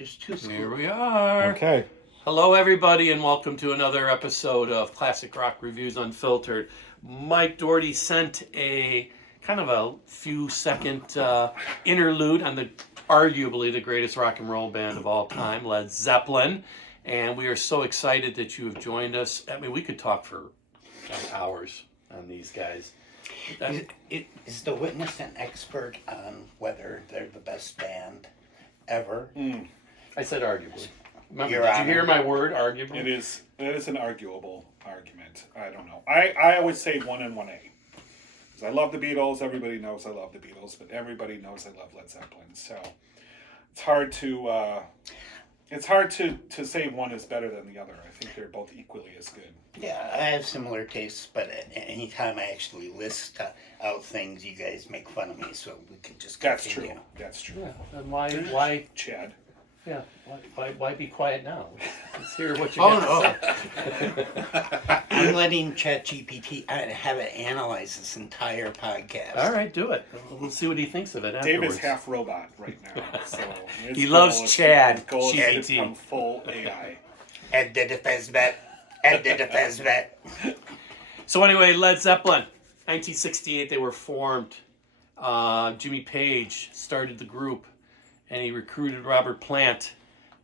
There's two schools. Here we are. Okay. Hello, everybody, and welcome to another episode of Classic Rock Reviews Unfiltered. Mike Doherty sent a kind of a few second interlude on arguably the greatest rock and roll band of all time, Led Zeppelin. And we are so excited that you have joined us. I mean, we could talk for hours on these guys. Is the witness an expert on whether they're the best band ever? I said arguably. Remember, Your did Honor. you hear my word, arguably? It is an arguable argument. I don't know. I always say 1 and 1A. Because I love the Beatles. Everybody knows I love the Beatles, but everybody knows I love Led Zeppelin. So it's hard to say one is better than the other. I think they're both equally as good. Yeah, I have similar tastes, but anytime I actually list out things, you guys make fun of me, so we can just continue. That's true. Yeah. And why? Chad. Yeah. Why be quiet now? Let's hear what you got to say. I'm letting ChatGPT have it analyze this entire podcast. All right, do it. We'll see what he thinks of it afterwards. Dave is half robot right now. So He loves Chad. His goal is to GT. become full AI. Ed did a Fezbet. So anyway, Led Zeppelin, 1968, they were formed. Jimmy Page started the group, and he recruited Robert Plant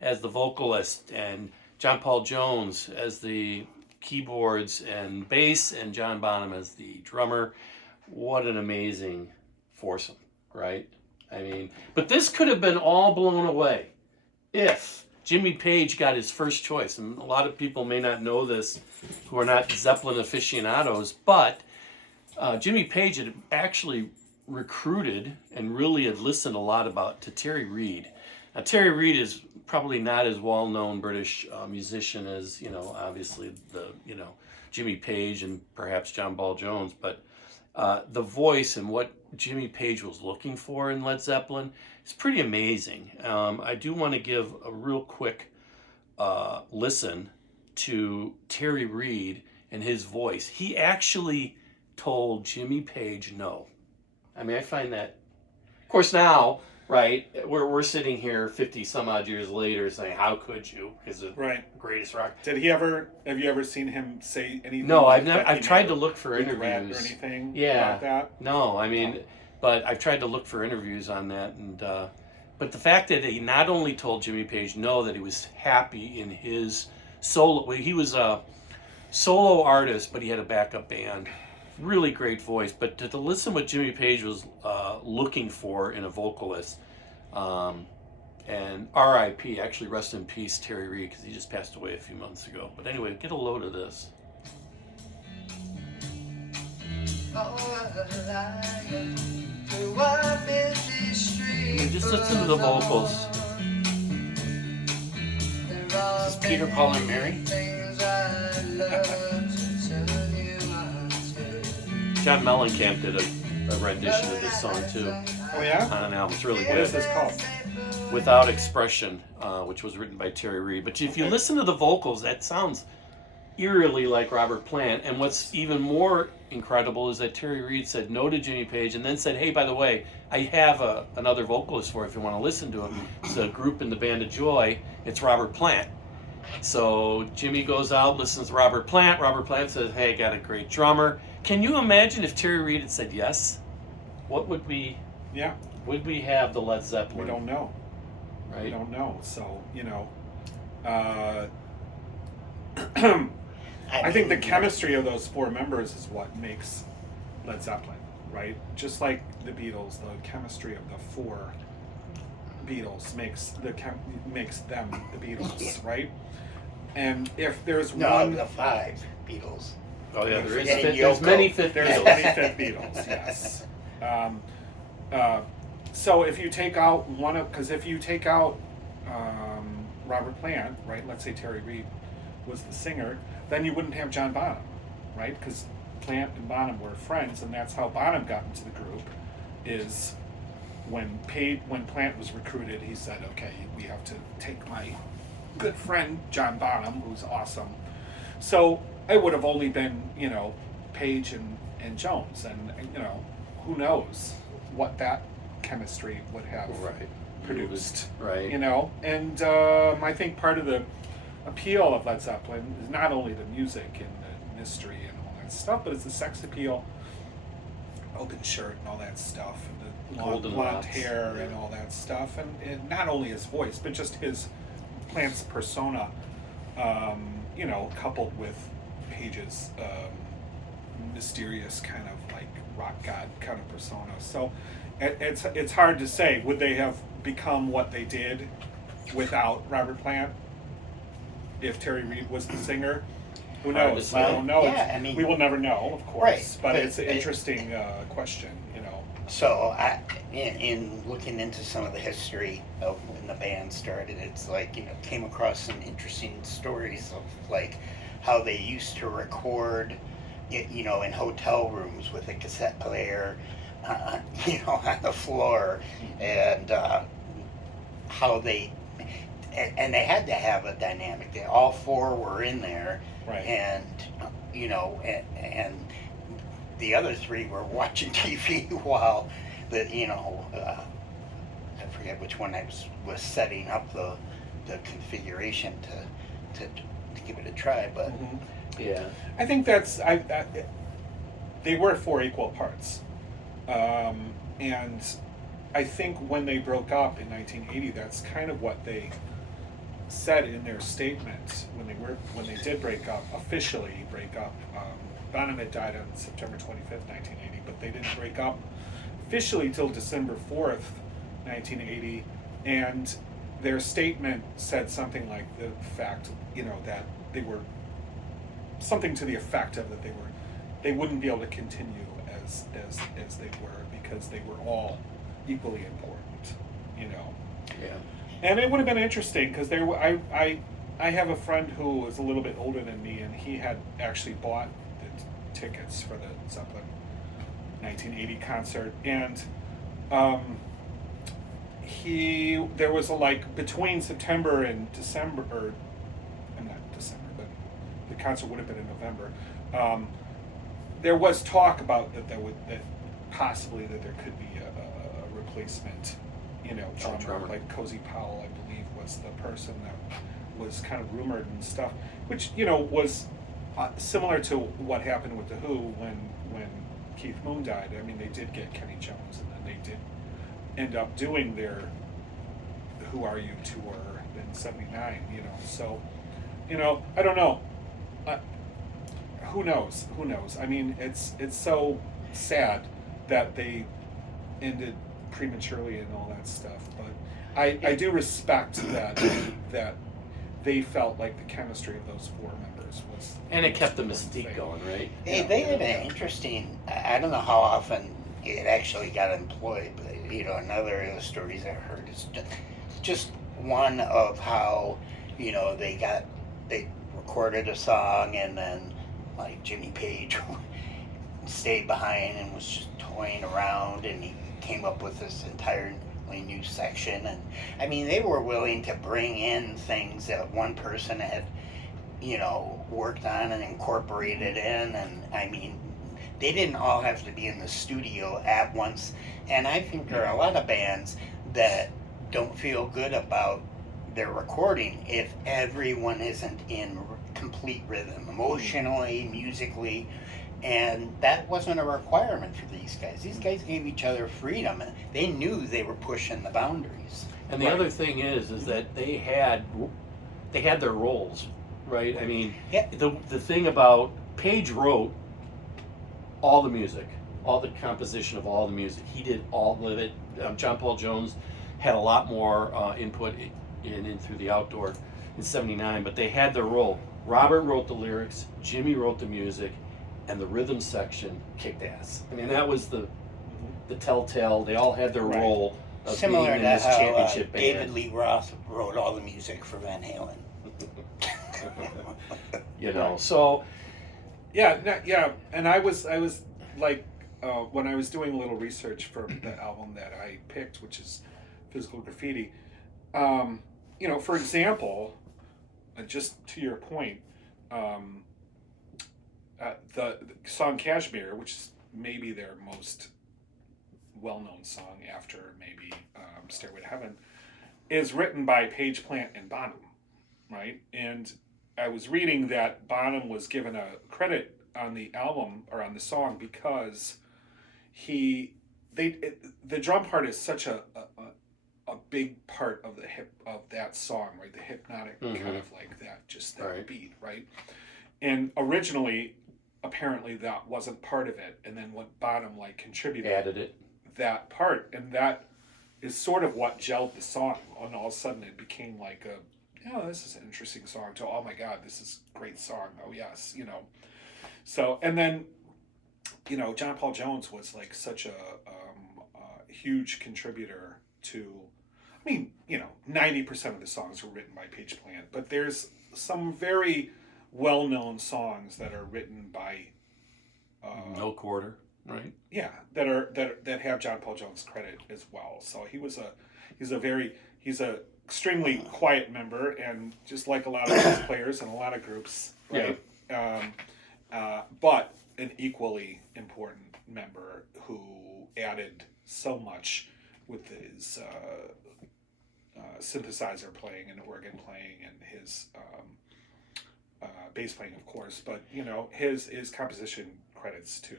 as the vocalist, and John Paul Jones as the keyboards and bass, and John Bonham as the drummer. What an amazing foursome, right? I mean, but this could have been all blown away if Jimmy Page got his first choice. And a lot of people may not know this who are not Zeppelin aficionados, but Jimmy Page had actually recruited and really had listened a lot to Terry Reid. Now, Terry Reid is probably not as well-known British musician as, obviously Jimmy Page and perhaps John Paul Jones, but the voice and what Jimmy Page was looking for in Led Zeppelin is pretty amazing. I do want to give a real quick listen to Terry Reid and his voice. He actually told Jimmy Page no. I mean, I find that, of course, now, right, we're sitting here 50 some odd years later saying, how could you? Because the greatest rock. Have you ever seen him say anything? No, I've never. I've tried to look for interviews or anything about that. No, I mean, but I've tried to look for interviews on that, and but the fact that he not only told Jimmy Page no, that he was happy in his solo. He was a solo artist, but he had a backup band. Really great voice, but to listen what Jimmy Page was looking for in a vocalist, and R.I.P. actually rest in peace Terry Reid, because he just passed away a few months ago. But anyway, get a load of this. Just listen to the vocals. Is this Peter, Paul, and Mary? John Mellencamp did a rendition of this song too. Oh yeah? On an album. It's really What good. is this called? Without Expression, which was written by Terry Reid. But if you listen to the vocals, that sounds eerily like Robert Plant. And what's even more incredible is that Terry Reid said no to Jimmy Page and then said, hey, by the way, I have another vocalist for it if you want to listen to him. It's a group in the Band of Joy. It's Robert Plant. So Jimmy goes out, listens to Robert Plant. Robert Plant says, hey, I got a great drummer. Can you imagine if Terry Reid had said yes? What would we... Yeah. Would we have the Led Zeppelin? We don't know. Right? We don't know. So, I think the chemistry of those four members is what makes Led Zeppelin, right? Just like the Beatles, the chemistry of the four Beatles makes them the Beatles, right? And if there's the five Beatles. Oh yeah, there is. And There's Yoko. many fifth There's Beatles. many fifth Beatles, yes. So if you take out Robert Plant, right? Let's say Terry Reid was the singer, then you wouldn't have John Bonham, right? Because Plant and Bonham were friends, and that's how Bonham got into the group. Is when Plant was recruited, he said, "Okay, we have to take my good friend John Bonham, who's awesome." So it would have only been, Page and Jones, and who knows what that chemistry would have produced, Right. you know. And I think part of the appeal of Led Zeppelin is not only the music and the mystery and all that stuff, but it's the sex appeal, open shirt and all that stuff, and the long Golden blonde locks. hair and all that stuff, and not only his voice, but just his Plant's persona, you know, coupled with Page's mysterious kind of like rock god kind of persona. So it's hard to say. Would they have become what they did without Robert Plant if Terry Reid was the singer? Who Hard to knows? say. I don't know. Yeah, I mean- we will never know, of course. Right, But but it's an it- interesting question, you know. So in looking into some of the history of when the band started, it's like, you know, came across some interesting stories of like how they used to record, you know, in hotel rooms with a cassette player, you know, on the floor, and how they and they had to have a dynamic. They all four were in there, Right. and you know, and the other three were watching TV while the, you know, I forget which one I was setting up the configuration to give it a try, but Mhm. Yeah. I think that's they were four equal parts, and I think when they broke up in 1980, that's kind of what they said in their statement when they did officially break up. Bonham had died on September 25th, 1980, but they didn't break up officially till December 4th, 1980, and their statement said something like the fact, you know, that they were something to the effect of that they wouldn't be able to continue as they were because they were all equally important, you know. Yeah. And it would have been interesting because I have a friend who was a little bit older than me, and he had actually bought the tickets for the Zeppelin 1980 concert, and there was a, like, between September and December, or not December, but the concert would have been in November. There was talk about that possibly that there could be a replacement, you know, drummer. Like Cozy Powell, I believe, was the person that was kind of rumored and stuff, which, you know, was similar to what happened with the Who when Keith Moon died. I mean, they did get Kenny Jones, and then they did end up doing their Who Are You tour in '79. You know, so, you know, I don't know. Who knows? Who knows? I mean, it's so sad that they ended prematurely and all that stuff. But I do respect that they felt like the chemistry of those four members was. And it kept the was mystique thing. going, right? they had an interesting. I don't know how often it actually got employed, but you know, another of the stories I heard is just one of how, you know, they recorded a song, and then like Jimmy Page stayed behind and was just toying around, and he came up with this entirely new section. And I mean, they were willing to bring in things that one person had, you know, worked on and incorporated in. And I mean, they didn't all have to be in the studio at once. And I think there are a lot of bands that don't feel good about their recording if everyone isn't in complete rhythm, emotionally, musically. And that wasn't a requirement for these guys. These guys gave each other freedom, and they knew they were pushing the boundaries. And the Right. other thing is that they had their roles, right? I mean, Yeah. the thing about Page wrote all the music, all the composition of all the music. He did all of it. John Paul Jones had a lot more input in through the outdoor in '79, but they had their role. Robert wrote the lyrics, Jimmy wrote the music, and the rhythm section kicked ass. I mean, that was the telltale. They all had their Right. role of Similar being in to this how championship band. David Lee Roth wrote all the music for Van Halen. You know, so Yeah, and I was like, when I was doing a little research for the album that I picked, which is Physical Graffiti, you know, for example, just to your point, the song Kashmir, which is maybe their most well-known song after maybe Stairway to Heaven, is written by Page, Plant, and Bonham, right? And I was reading that Bonham was given a credit on the album or on the song because the drum part is such a big part of of that song, right? The hypnotic kind of like that, just that beat, right? And originally, apparently that wasn't part of it, and then when Bonham like contributed, added it, that part, and that is sort of what gelled the song. And all of a sudden, it became like this is an interesting song. To oh my god, this is a great song. Oh yes, So and then, John Paul Jones was like such a huge contributor to. I mean, 90% of the songs were written by Page Plant, but there's some very well-known songs that are written by No Quarter, right? yeah, that have John Paul Jones credit as well. So he's a extremely quiet member, and just like a lot of bass players and a lot of groups, right? But an equally important member who added so much with his synthesizer playing and organ playing and his bass playing, of course, but his composition credits too,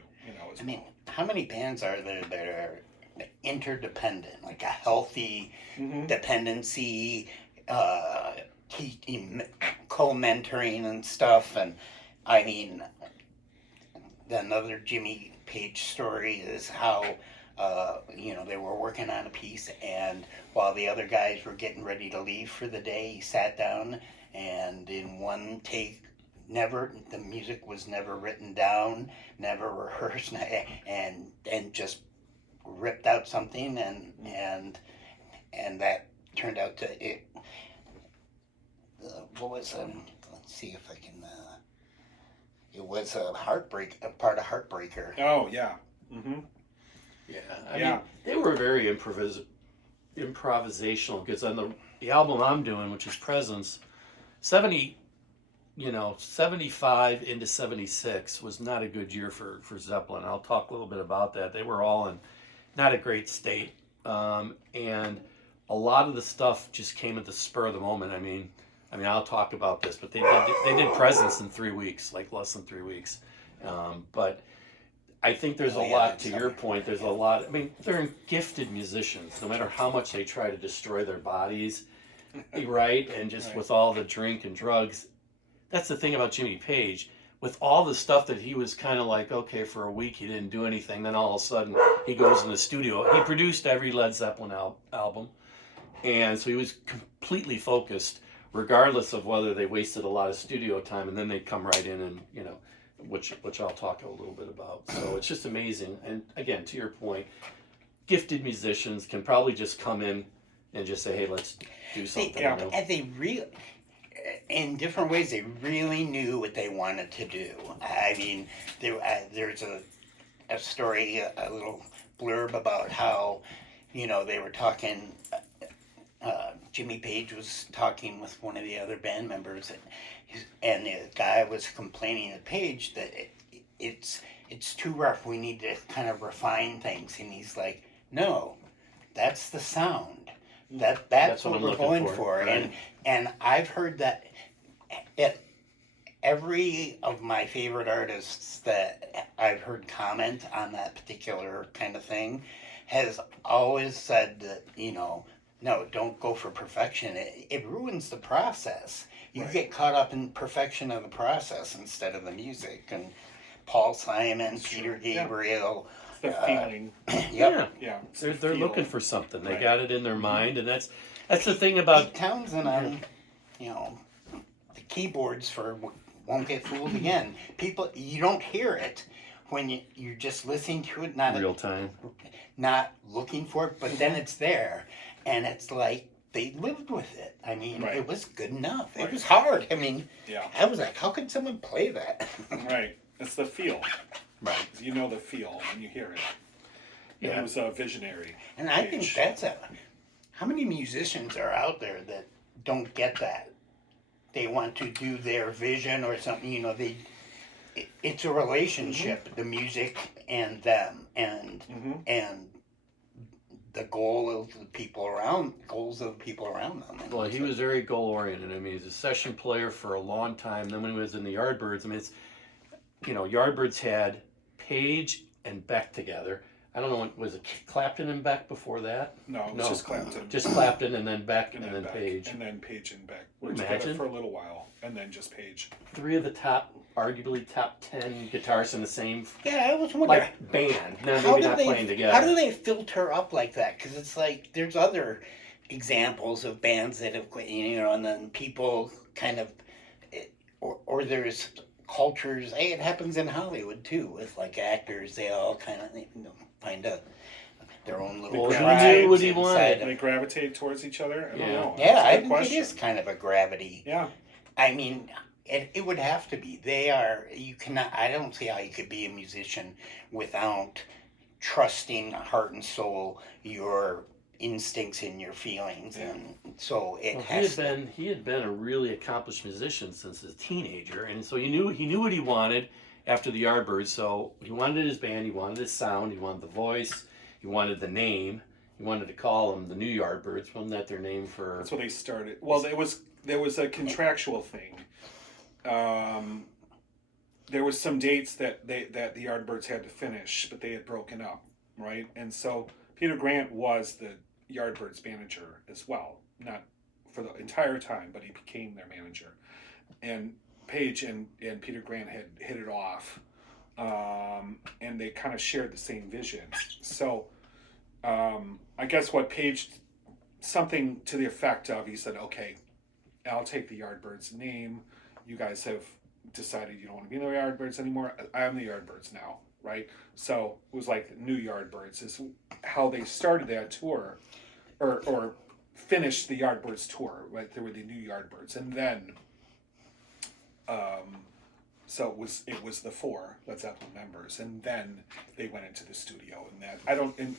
as I mean, how many bands are there that are interdependent, like a healthy dependency, co-mentoring and stuff? And I mean, another Jimmy Page story is how they were working on a piece, and while the other guys were getting ready to leave for the day, he sat down and in one take, the music was never written down, never rehearsed, and just ripped out something, and that turned out to it. What was let's see if I can. It was a part of Heartbreaker. Oh yeah. Mm-hmm. Yeah, I mean, they were very improvisational, because on the album I'm doing, which is Presence, 75 into 76 was not a good year for Zeppelin. I'll talk a little bit about that. They were all in not a great state, and a lot of the stuff just came at the spur of the moment. I mean, I'll talk about this, but they did Presence in 3 weeks, like less than 3 weeks, but I think there's a lot, to your point, there's a lot. I mean, they're gifted musicians, no matter how much they try to destroy their bodies, right? And just with all the drink and drugs. That's the thing about Jimmy Page. With all the stuff that he was kind of like, okay, for a week he didn't do anything, then all of a sudden he goes in the studio. He produced every Led Zeppelin album, and so he was completely focused, regardless of whether they wasted a lot of studio time, and then they'd come right in and, which I'll talk a little bit about. So it's just amazing. And again, to your point, gifted musicians can probably just come in and just say, hey, let's do something. And they really, in different ways, they really knew what they wanted to do. I mean, there's a story, a little blurb about how, they were talking, Jimmy Page was talking with one of the other band members, and the guy was complaining to Page that it's too rough. We need to kind of refine things, and he's like, "No, that's the sound. That's what we're going for." Right. And I've heard that every of my favorite artists that I've heard comment on that particular kind of thing has always said that, no, don't go for perfection. It ruins the process. You get caught up in perfection of the process instead of the music. And Paul Simon, Peter Gabriel. The feeling. Yep. Yeah. They're looking for something. They got it in their mind, and that's the thing about Pete Townsend on, the keyboards for Won't Get Fooled Again. People, you don't hear it when you're just listening to it, not real time, not looking for it, but then it's there. And it's like they lived with it. I mean, it was good enough. It was hard. I mean, I was like, how could someone play that? Right. It's the feel. Right. You know the feel when you hear it. Yeah. It was a visionary. And I think that's how many musicians are out there that don't get that? They want to do their vision or something, it's a relationship, the music and them, and the goals of the people around them. And Well, he was very goal oriented. I mean, he's a session player for a long time. Then when he was in the Yardbirds, I mean, it's, Yardbirds had Page and Beck together. I don't know, was it Clapton and Beck before that? No, it was just Clapton. Just Clapton and then Beck and then Beck, Page. and then Page and Beck were Imagine. together for a little while, and then just Page. Three of the arguably top 10 guitarists in the same yeah, I was wondering, band. Now maybe not playing together. how do they filter up like that? Because it's like there's other examples of bands that have, and then people kind of, or there's cultures. Hey, it happens in Hollywood too with like actors. They all kind of find their own little tribes he knew what he wanted. They gravitate towards each other. I don't know. Yeah, I That's a good think it question. is kind of a gravity. Yeah. I mean, it would have to be. They are. You cannot. I don't see how you could be a musician without trusting heart and soul your instincts and your feelings, and so it has. He had been a really accomplished musician since a teenager, and so he knew what he wanted after the Yardbirds. So he wanted his band, he wanted his sound, he wanted the voice, he wanted the name. He wanted to call them the New Yardbirds. Wasn't that their name for? That's what they started. Well, there was a contractual thing. There was some dates that the Yardbirds had to finish, but they had broken up, right? And so Peter Grant was the Yardbirds manager as well, not for the entire time, but he became their manager. And Page and Peter Grant had hit it off, and they kind of shared the same vision. So I guess what Page, something to the effect of, he said, okay, I'll take the Yardbirds name. You guys have decided you don't want to be the Yardbirds anymore. I'm the Yardbirds now, right? So it was like the New Yardbirds is how they started that tour, or finished the Yardbirds tour, right? They were the New Yardbirds, and then, so it was the four Led Zeppelin members, and then they went into the studio, and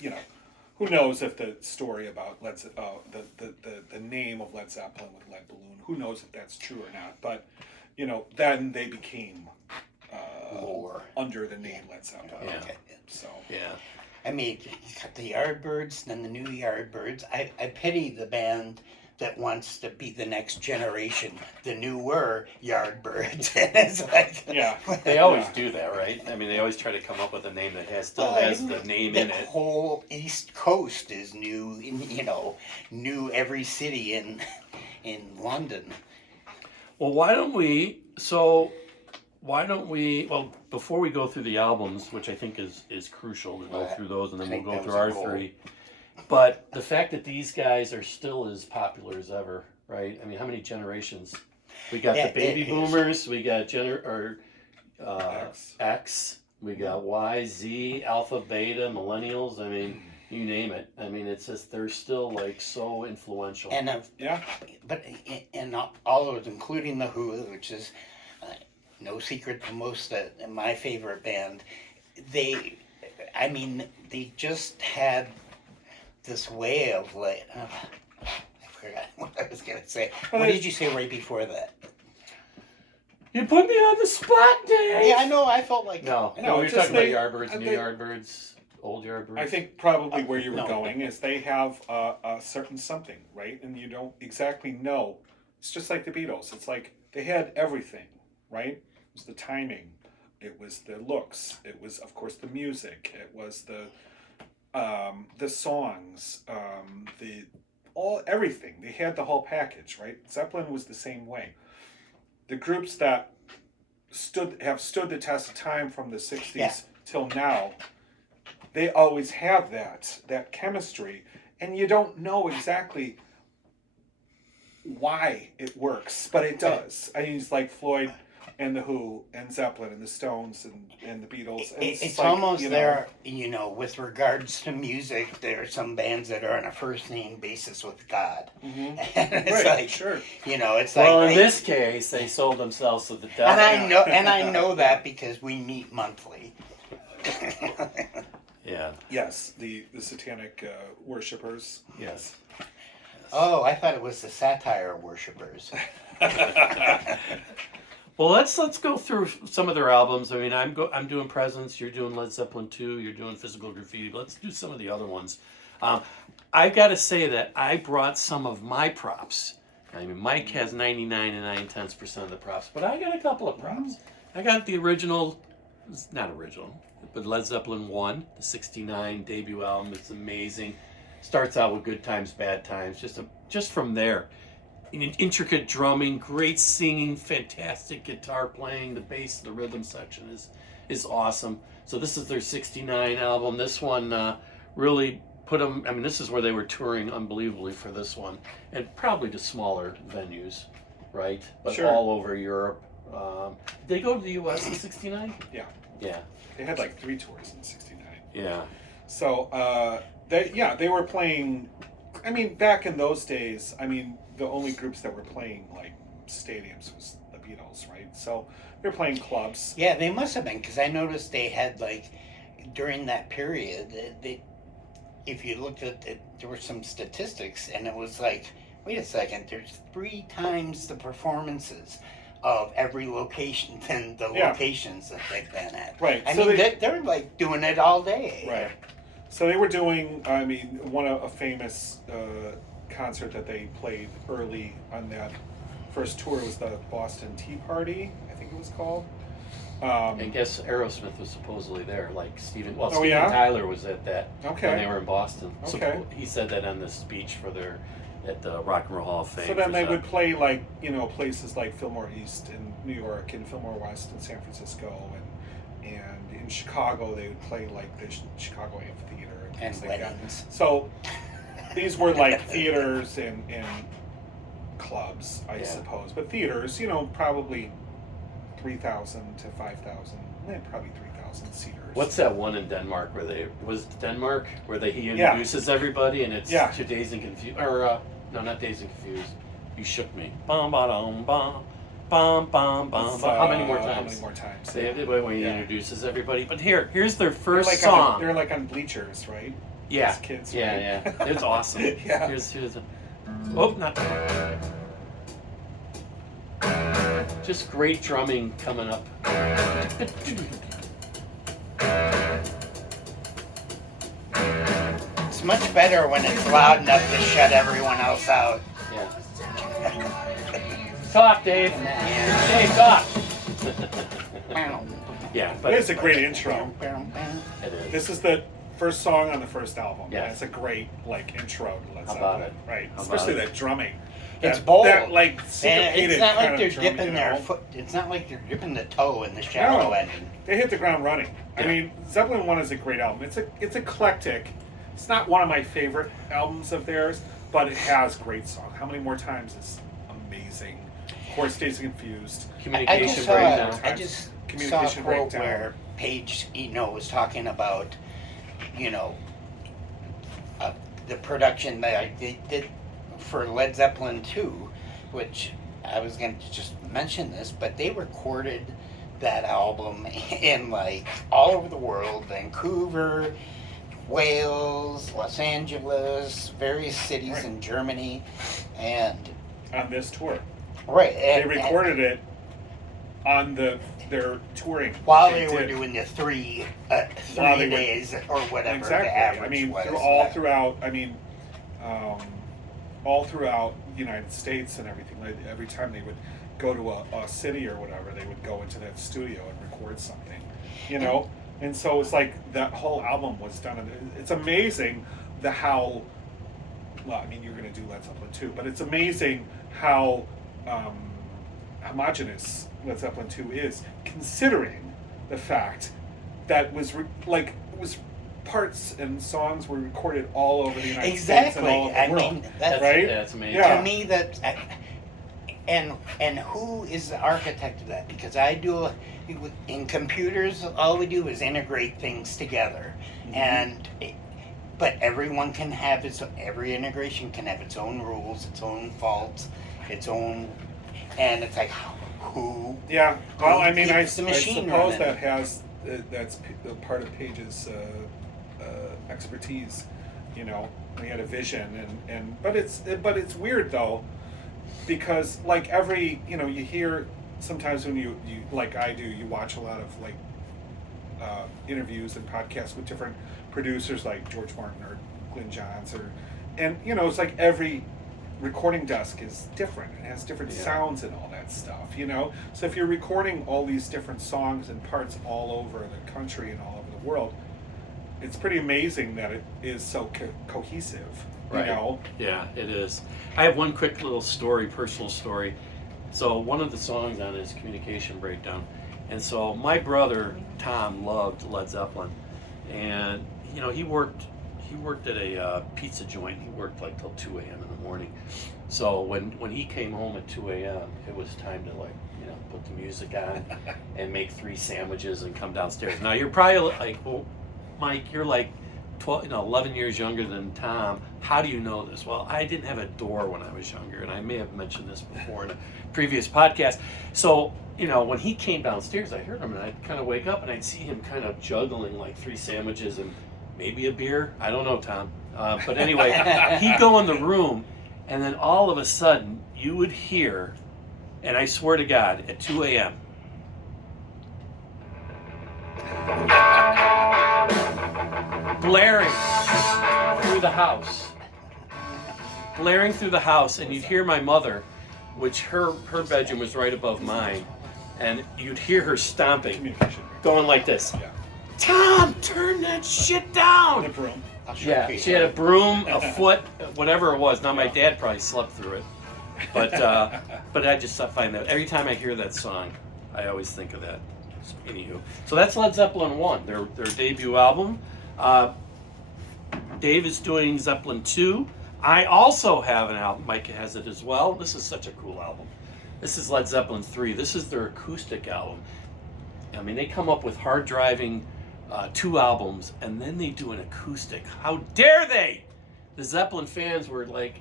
who knows if the story about the name of Led Zeppelin with Lead Balloon, who knows if that's true or not, but then they became More under the name Led Zeppelin. Yeah. Okay. So Yeah. I mean, you got the Yardbirds, then the New Yardbirds. I pity the band that wants to be the next generation, the newer Yardbirds. And it's like, yeah, They always do that, right? I mean, they always try to come up with a name that has the name in the it. whole East Coast is new. New every city in London. Well, well, before we go through the albums, which I think is crucial to go through those, and then we'll go through our three. But the fact that these guys are still as popular as ever, right? I mean, how many generations? We got the baby boomers, we got X, we got Y, Z, Alpha, Beta, Millennials. I mean, you name it. I mean, it's just they're still like so influential. And but all of it, including the Who, which is no secret to most my favorite band. They just had this way of like. I forgot what I was gonna say. What did you say right before that? You put me on the spot, Dave. Yeah, I know. I felt like No, No, you're just talking they- about Yardbirds, New they- Yardbirds, old Yardbirds. I think probably where you were No. going is they have a certain something, right? And you don't exactly know. It's just like the Beatles. It's like they had everything, right? It was the timing, it was the looks, it was of course the music, it was the songs, everything. They had the whole package, right? Zeppelin was the same way. The groups that have stood the test of time from the 60s till now, they always have that chemistry, and you don't know exactly why it works, but it does. I mean, it's like Floyd and the Who and Zeppelin and the Stones and the Beatles. And it's like, almost there. With regards to music, there are some bands that are on a first name basis with God, Mm-hmm. and it's Right, like sure. It's well, like in this case, they sold themselves to the devil. and I know that because we meet monthly. Yeah. Yes, the satanic worshippers. Yes. Oh, I thought it was the satire worshippers. Well, let's go through some of their albums. I mean, I'm doing Presence. You're doing Led Zeppelin 2. You're doing Physical Graffiti. Let's do some of the other ones. I got to say that I brought some of my props. I mean, Mike has 99 and 9/10% of the props, but I got a couple of props. I got the original, it's not original, but Led Zeppelin 1, the 69 debut album. It's amazing. Starts out with Good Times, Bad Times, just from there. Intricate drumming, great singing, fantastic guitar playing. The bass, the rhythm section is awesome. So this is their 69 album. This one really put them, I mean, this is where they were touring unbelievably for this one, and probably to smaller venues, right? But Sure. all over Europe. Did they go to the U.S. in 69? Yeah. Yeah. They had like 3 tours in '69. Yeah. So they were playing. I mean, back in those days, I mean, the only groups that were playing like stadiums was the Beatles, right? So they're playing clubs. Yeah, they must have been, because I noticed they had, like, during that period, if you looked at it, there were some statistics, and it was like, wait a second, there's 3 times the performances of every location than the locations that they've been at. Right. I So mean, they're like doing it all day. Right. So they were doing, I mean, a famous concert that they played early on that first tour was the Boston Tea Party, I think it was called. And guess Aerosmith was supposedly there, like Steven yeah? Tyler was at that Okay. when they were in Boston. Okay. He said that on the speech at the Rock and Roll Hall of Fame. So then they would play like, places like Fillmore East in New York and Fillmore West in San Francisco, and in Chicago they would play like the Chicago Amphitheater And things like that. weddings. So these were like theaters and clubs, I suppose, but theaters, probably 3,000 to 5,000, probably 3,000 seaters. What's that one in Denmark where he introduces everybody and it's to Dazed and Confused, or no, not Dazed and Confused. You shook me. Bum ba dum bum. Bum bum bum. How many more times? How many more times? When he introduces everybody. But here's their first they're like song. They're like on bleachers, right? Yeah. As kids. Yeah, right? yeah. It's awesome. Yeah. Here's not that one. Just great drumming coming up. It's much better when it's loud enough to shut everyone else out. Yeah. Talk, Dave. Dave, talk. Yeah, but it's a great intro. It is. This is the first song on the first album. Yes. And it's a great intro to Led How Zeppelin. about it? Right. How Especially about that drumming. It's bold. That like And syncopated it's not like kind of they're drum, dipping their foot. It's not like they're dipping the toe in the shallow end. They hit the ground running. I mean, Zeppelin 1 is a great album. It's eclectic. It's not one of my favorite albums of theirs, but it has great songs. How Many More Times is amazing. Of course, Dazed and Confused. Communication breakdown. I just saw a quote where Page, was talking about, the production that they did for Led Zeppelin 2, which I was going to just mention this, but they recorded that album in like all over the world, Vancouver, Wales, Los Angeles, various cities in Germany, and on this tour. Right. They recorded it on their touring. While they were doing the three days or whatever. Exactly. The average I mean, was. all throughout the United States and everything. Like, every time they would go to a city or whatever, they would go into that studio and record something. And so it's like that whole album was done. And it's amazing how. Well, I mean, you're going to do Led Zeppelin too, but it's amazing how homogeneous Led Zeppelin 2 is, considering the fact that was parts and songs were recorded all over the United States and all over the world. Mean, that's, right? That's amazing. Yeah. To me, that and who is the architect of that? Because in computers, all we do is integrate things together, but everyone can have every integration can have its own rules, its own faults, its own, and it's like who? Yeah. Well, I mean, I keeps the machine suppose running? that's part of Page's expertise. He had a vision, but it's weird though, because like you hear sometimes when you like I do, you watch a lot of like interviews and podcasts with different producers like George Martin or Glyn Johns, and it's like every recording desk is different. It has different sounds and all that stuff, So if you're recording all these different songs and parts all over the country and all over the world, it's pretty amazing that it is so cohesive, Right. Yeah, it is. I have one quick little story, personal story. So one of the songs on it is Communication Breakdown. And so my brother, Tom, loved Led Zeppelin. And, he worked at a pizza joint. He worked like till 2 a.m. in the morning. So when he came home at 2 a.m., it was time to put the music on and make 3 sandwiches and come downstairs. Now you're probably like, well, Mike, you're like 11 years younger than Tom. How do you know this? Well, I didn't have a door when I was younger, and I may have mentioned this before in a previous podcast. So, when he came downstairs, I heard him, and I'd kind of wake up, and I'd see him kind of juggling like 3 sandwiches and maybe a beer. I don't know, Tom. But anyway, he'd go in the room, and then all of a sudden, you would hear, and I swear to God, at 2 a.m., blaring through the house, and you'd hear my mother, which her bedroom was right above mine, and you'd hear her stomping, going like this. Yeah. Tom, turn that shit down. The broom. Yeah, she had a broom, a foot, whatever it was. Now my dad probably slept through it, but I just find that every time I hear that song, I always think of that. Anywho, so that's Led Zeppelin 1, their debut album. Dave is doing Zeppelin 2. I also have an album. Micah has it as well. This is such a cool album. This is Led Zeppelin 3. This is their acoustic album. I mean, they come up with hard driving 2 albums, and then they do an acoustic. How dare they? The Zeppelin fans were like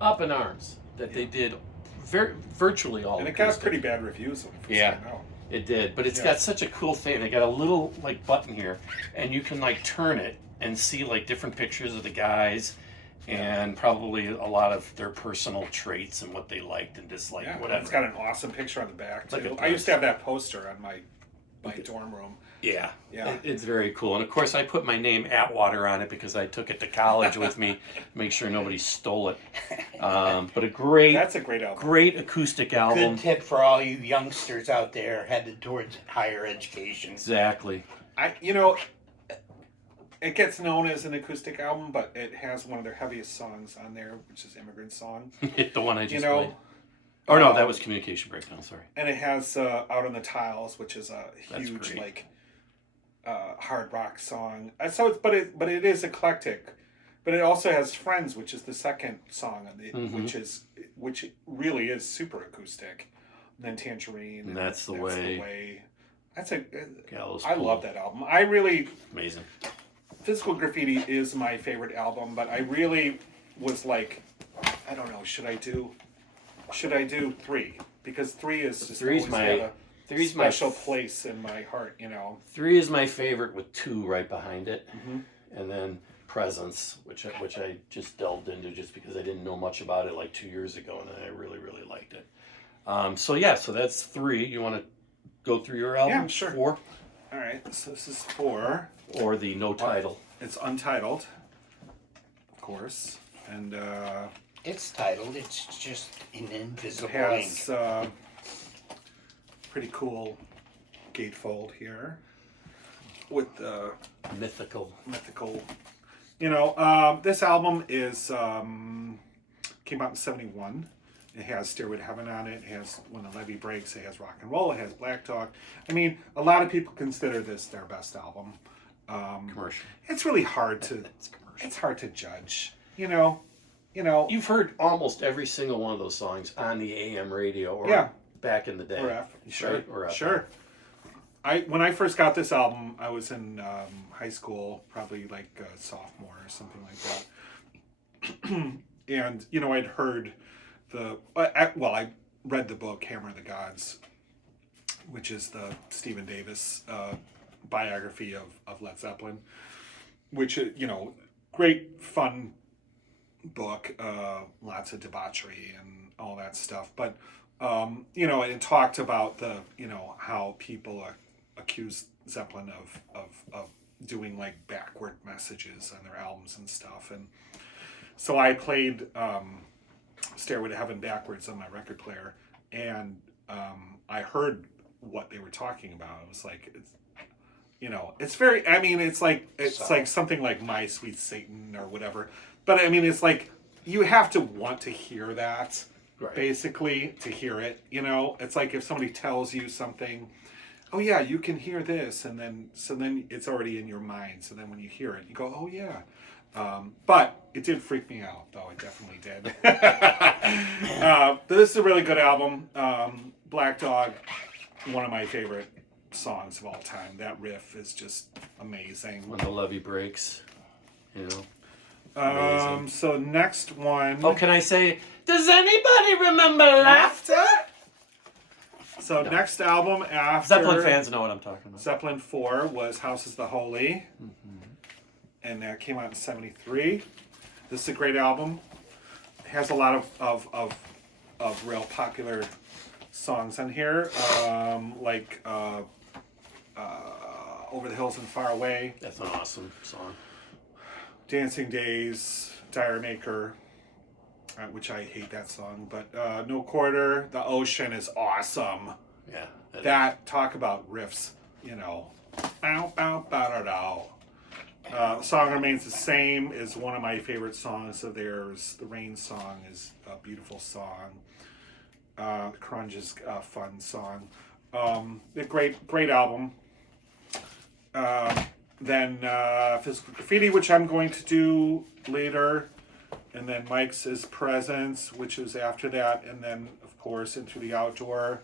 up in arms that they did virtually all and it acoustic. got pretty bad reviews when it first came out. It did, but it's got such a cool thing. They got a little like button here, and you can like turn it and see like different pictures of the guys, and probably a lot of their personal traits and what they liked and disliked, whatever. It's got an awesome picture on the back too. Look at I used to have that poster on my dorm room. Yeah, Yeah. it's very cool. And of course, I put my name Atwater on it because I took it to college with me, to make sure nobody stole it. But That's a great album. Great acoustic album. Good tip for all you youngsters out there headed towards higher education. Exactly. It gets known as an acoustic album, but it has one of their heaviest songs on there, which is Immigrant Song. The one I just played. Oh no, that was Communication Breakdown. Sorry. And it has Out on the Tiles, which is a huge hard rock song. So but it is eclectic. But it also has Friends, which is the second song on which really is super acoustic. And then Tangerine. And That's the Way. I love that album. I really amazing. Physical Graffiti is my favorite album, but I really was like, I don't know, should I do 3? Because 3 is just always got a special place in my heart, 3 is my favorite with 2 right behind it, and then Presence, which I just delved into just because I didn't know much about it like 2 years ago, and I really really liked it. So that's 3. You want to go through your album? Yeah, sure. 4? All right, so this is 4. Or the no title. It's untitled, of course, and it's titled. It's just an invisible it ink. has pretty cool gatefold here with the mythical. This album is came out in '71. It has Stairway to Heaven on it. It has When the Levee Breaks. It has Rock and Roll. It has Black Dog. I mean, a lot of people consider this their best album. Commercial. It's really hard to. It's hard to judge. You've heard almost every single one of those songs on the AM radio or back in the day. Or F. Sure. Right? Or F. Sure. When I first got this album, I was in high school, probably like a sophomore or something like that. And I'd heard I read the book Hammer of the Gods, which is the Stephen Davis biography of Led Zeppelin, which great fun book, lots of debauchery and all that stuff, but it talked about the how people accuse Zeppelin of doing like backward messages on their albums and stuff. And so I played Stairway to Heaven backwards on my record player, and I heard what they were talking about. It was like, it's very, I mean, it's like something like My Sweet Satan or whatever. But I mean, it's like, you have to want to hear that, Right. basically, to hear it. It's like if somebody tells you something, oh yeah, you can hear this, and then it's already in your mind. So then when you hear it, you go, oh yeah. But it did freak me out, though. It definitely did. But this is a really good album. Black Dog, one of my favorite songs of all time. That riff is just amazing. When the levee breaks, So next one. Oh, can I say, does anybody remember Laughter? So next album after Zeppelin fans know what I'm talking about. Zeppelin 4 was House is the Holy. And that came out in 73. This is a great album. It has a lot of real popular songs on here, like Over the Hills and Far Away, That's an awesome song. Dancing Days, Dire Maker, which I hate that song, but No Quarter, The Ocean is awesome. Yeah. Talk about riffs, Bow, bow, bow, da, da. The song remains the same. Is one of my favorite songs of theirs. The Rain song is a beautiful song. Crunge is a fun song. A great album. Then Physical Graffiti, which I'm going to do later, and then Mike's is Presence, which was after that, and then of course Into the Outdoor,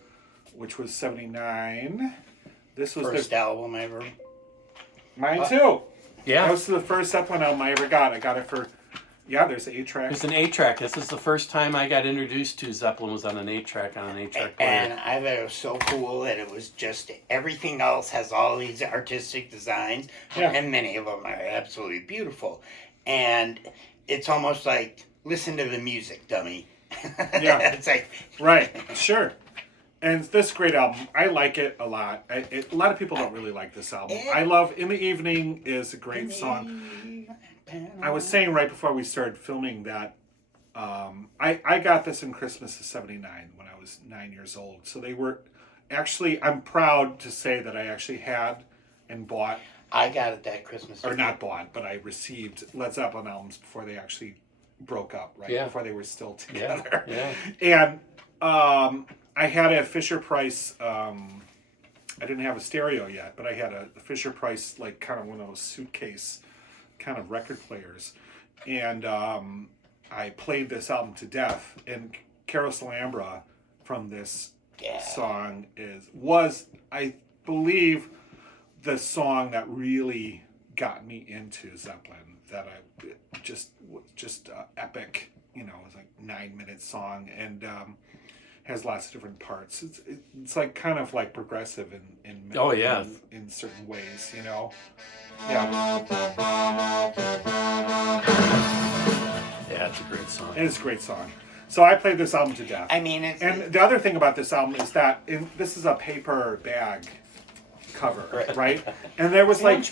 which was 79. This was First album ever. Mine too. Yeah. That was the first Zeppelin album I ever got. I got it for, there's an 8-track. It's an 8-track. This is the first time I got introduced to Zeppelin was on an 8-track player. And I thought it was so cool that it was just everything else has all these artistic designs, and many of them are absolutely beautiful. And it's almost like, listen to the music, dummy. Yeah. It's like, right, sure. And this great album, I like it a lot. A lot of people don't really like this album. I love In the Evening is a great song. I was saying right before we started filming that I got this in Christmas of 79 when I was 9 years old. So they were actually, I'm proud to say that I actually had and bought. I got it that Christmas. Or not bought, but I received Led Zeppelin albums before they actually broke up, right? Yeah. Before they were still together. Yeah. And I had a Fisher Price, I didn't have a stereo yet, but I had a Fisher Price, like kind of one of those suitcase kind of record players. And I played this album to death. And Carousel Alhambra from this song was, I believe, the song that really got me into Zeppelin. That just epic, it was like 9-minute song, and has lots of different parts. It's like kind of like progressive in in certain ways, Yeah. Yeah, it's a great song. It is a great song. So I played this album to death. I mean, and the other thing about this album is that this is a paper bag cover, right? And there was like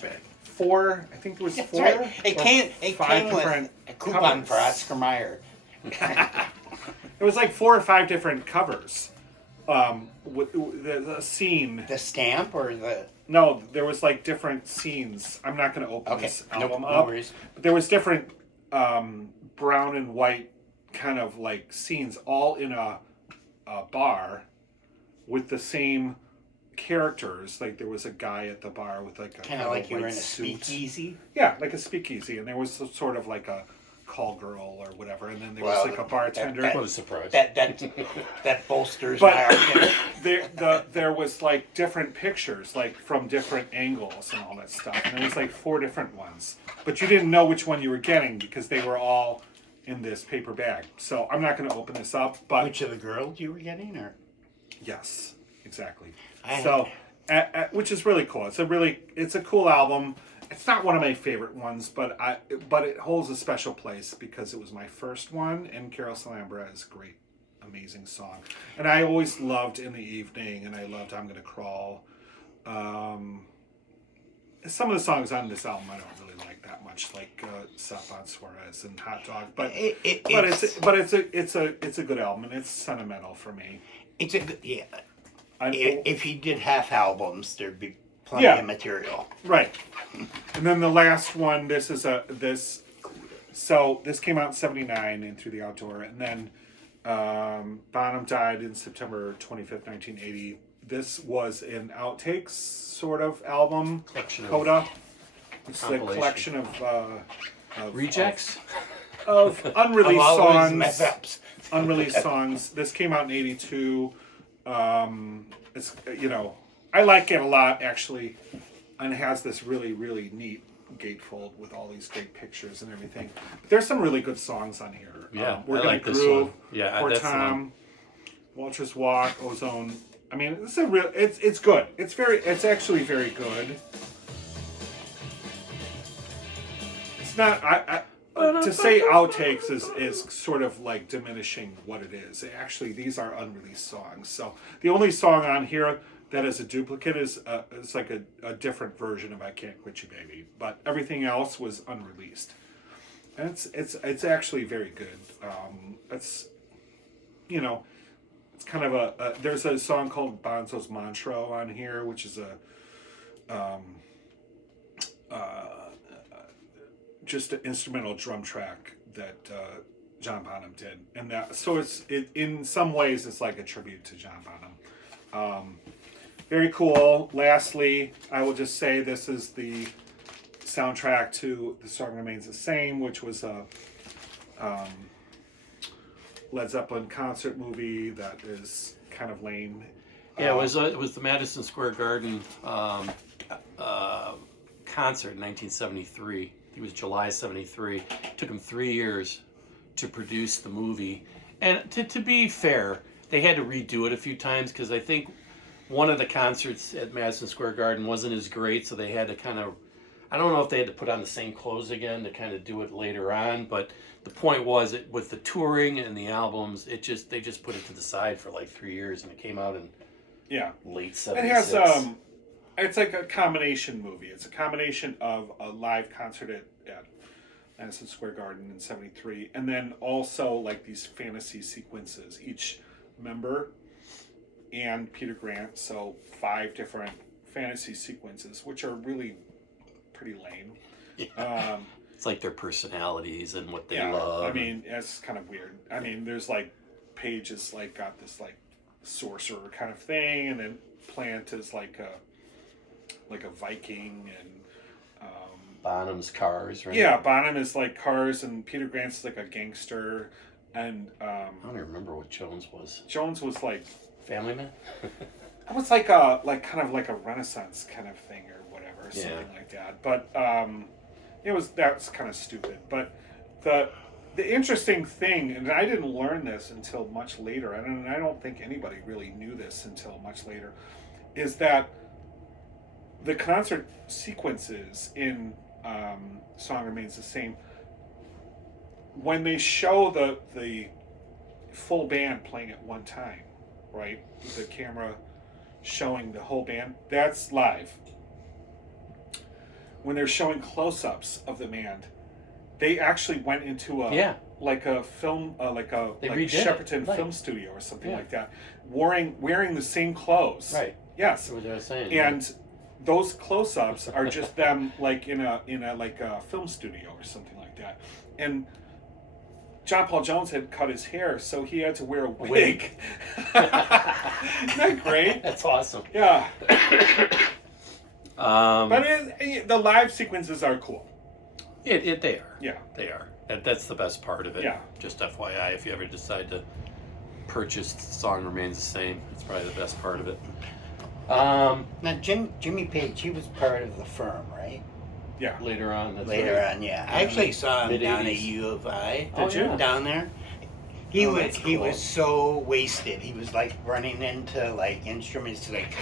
4. I think there was 4. Right. It came with a coupon covers. for Oscar Mayer. It was like 4 or 5 different covers. With the scene. The stamp or the... No, there was like different scenes. I'm not going to open this album up. Worries. But there was different brown and white kind of like scenes all in a bar with the same characters. Like there was a guy at the bar with like a kind of like you were in a suit. speakeasy. Yeah, like a speakeasy, and there was sort of like a call girl or whatever, and then there was like a bartender. What a surprise! That bolsters my argument. There was like different pictures, like from different angles and all that stuff, and there was like 4 different ones, but you didn't know which one you were getting because they were all in this paper bag. So I'm not going to open this up, but Which of the girls you were getting, or? Yes, exactly. I- So, which is really cool. It's a cool album. It's not one of my favorite ones, but it holds a special place because it was my first one, and Carousel Alhambra is a great, amazing song. And I always loved In the Evening, and I loved I'm Gonna Crawl. some of the songs on this album I don't really like that much, like "Sup on Suarez" and "Hot Dog," but it's a good album and it's sentimental for me. It's a good, yeah. I, If he did half albums, there'd be plenty Yeah. of material. Right. And then the last one, so this came out in 79 in Through the Outdoor, and then Bonham died in September 25th, 1980. This was an outtakes sort of album, Collection of coda. It's a compilation. collection of Rejects. of unreleased Of all his songs. mess ups. Unreleased songs. This came out in 82. It's I like it a lot actually, and it has this really really neat gatefold with all these great pictures and everything. But there's some really good songs on here. Yeah, We're I Gonna like this Groove, one. Yeah, Poor that's the one. Tom, Walter's Walk, Ozone. I mean, it's good. It's actually very good. It's not to say outtakes is sort of like diminishing what it is. Actually, these are unreleased songs. So the only song on here that is a duplicate is it's like a different version of "I Can't Quit You, Baby," but everything else was unreleased, and it's actually very good. It's it's kind of there's a song called Bonzo's Mantra on here, which is just an instrumental drum track that John Bonham did, and in some ways it's like a tribute to John Bonham. Very cool. Lastly, I will just say this is the soundtrack to "The Song Remains the Same," which was a Led Zeppelin concert movie that is kind of lame. Yeah, it was the Madison Square Garden concert in 1973. It was July 73. It took him 3 years to produce the movie. And to be fair, they had to redo it a few times because I think one of the concerts at Madison Square Garden wasn't as great, so they had to kind of, I don't know if they had to put on the same clothes again to kind of do it later on, but the point was with the touring and the albums, they just put it to the side for like 3 years, and it came out in late 76. It has it's like a combination movie. It's a combination of a live concert at Madison Square Garden in 73, and then also like these fantasy sequences. Each member and Peter Grant, so 5 different fantasy sequences, which are really pretty lame. Yeah. It's like their personalities and what they Yeah, love. I mean, it's kind of weird. I mean, there's like Page is like got this like sorcerer kind of thing, and then Plant is like a Viking, and Bonham's Cars, right? yeah, Bonham is like Cars, and Peter Grant's like a gangster, and I don't even remember what Jones was. Jones was like Family Man? it was like kind of like a Renaissance kind of thing or whatever, something like that. But that's kind of stupid. But the interesting thing, and I didn't learn this until much later, and I don't think anybody really knew this until much later, is that the concert sequences in Song Remains the Same, when they show the full band playing at one time, right? The camera showing the whole band, that's live. When they're showing close-ups of the band, they actually went into a film, like Shepperton Right. Film Studio or something Yeah. like that, wearing the same clothes. Right. Yes. That's what I was saying. And those close-ups are just them like in a like a film studio or something like that. And John Paul Jones had cut his hair, so he had to wear a wig. Isn't that great? That's awesome. Yeah. But But the live sequences are cool. they are. Yeah. They are. That's the best part of it. Yeah. Just FYI, if you ever decide to purchase The Song Remains the Same, it's probably the best part of it. Now, Jimmy Page, he was part of the Firm, right? Yeah. Later on. That's Later right. on, yeah. I actually saw him down at Mid-eighties. U of I. Did you? Down there. He was so wasted. He was like running into like instruments like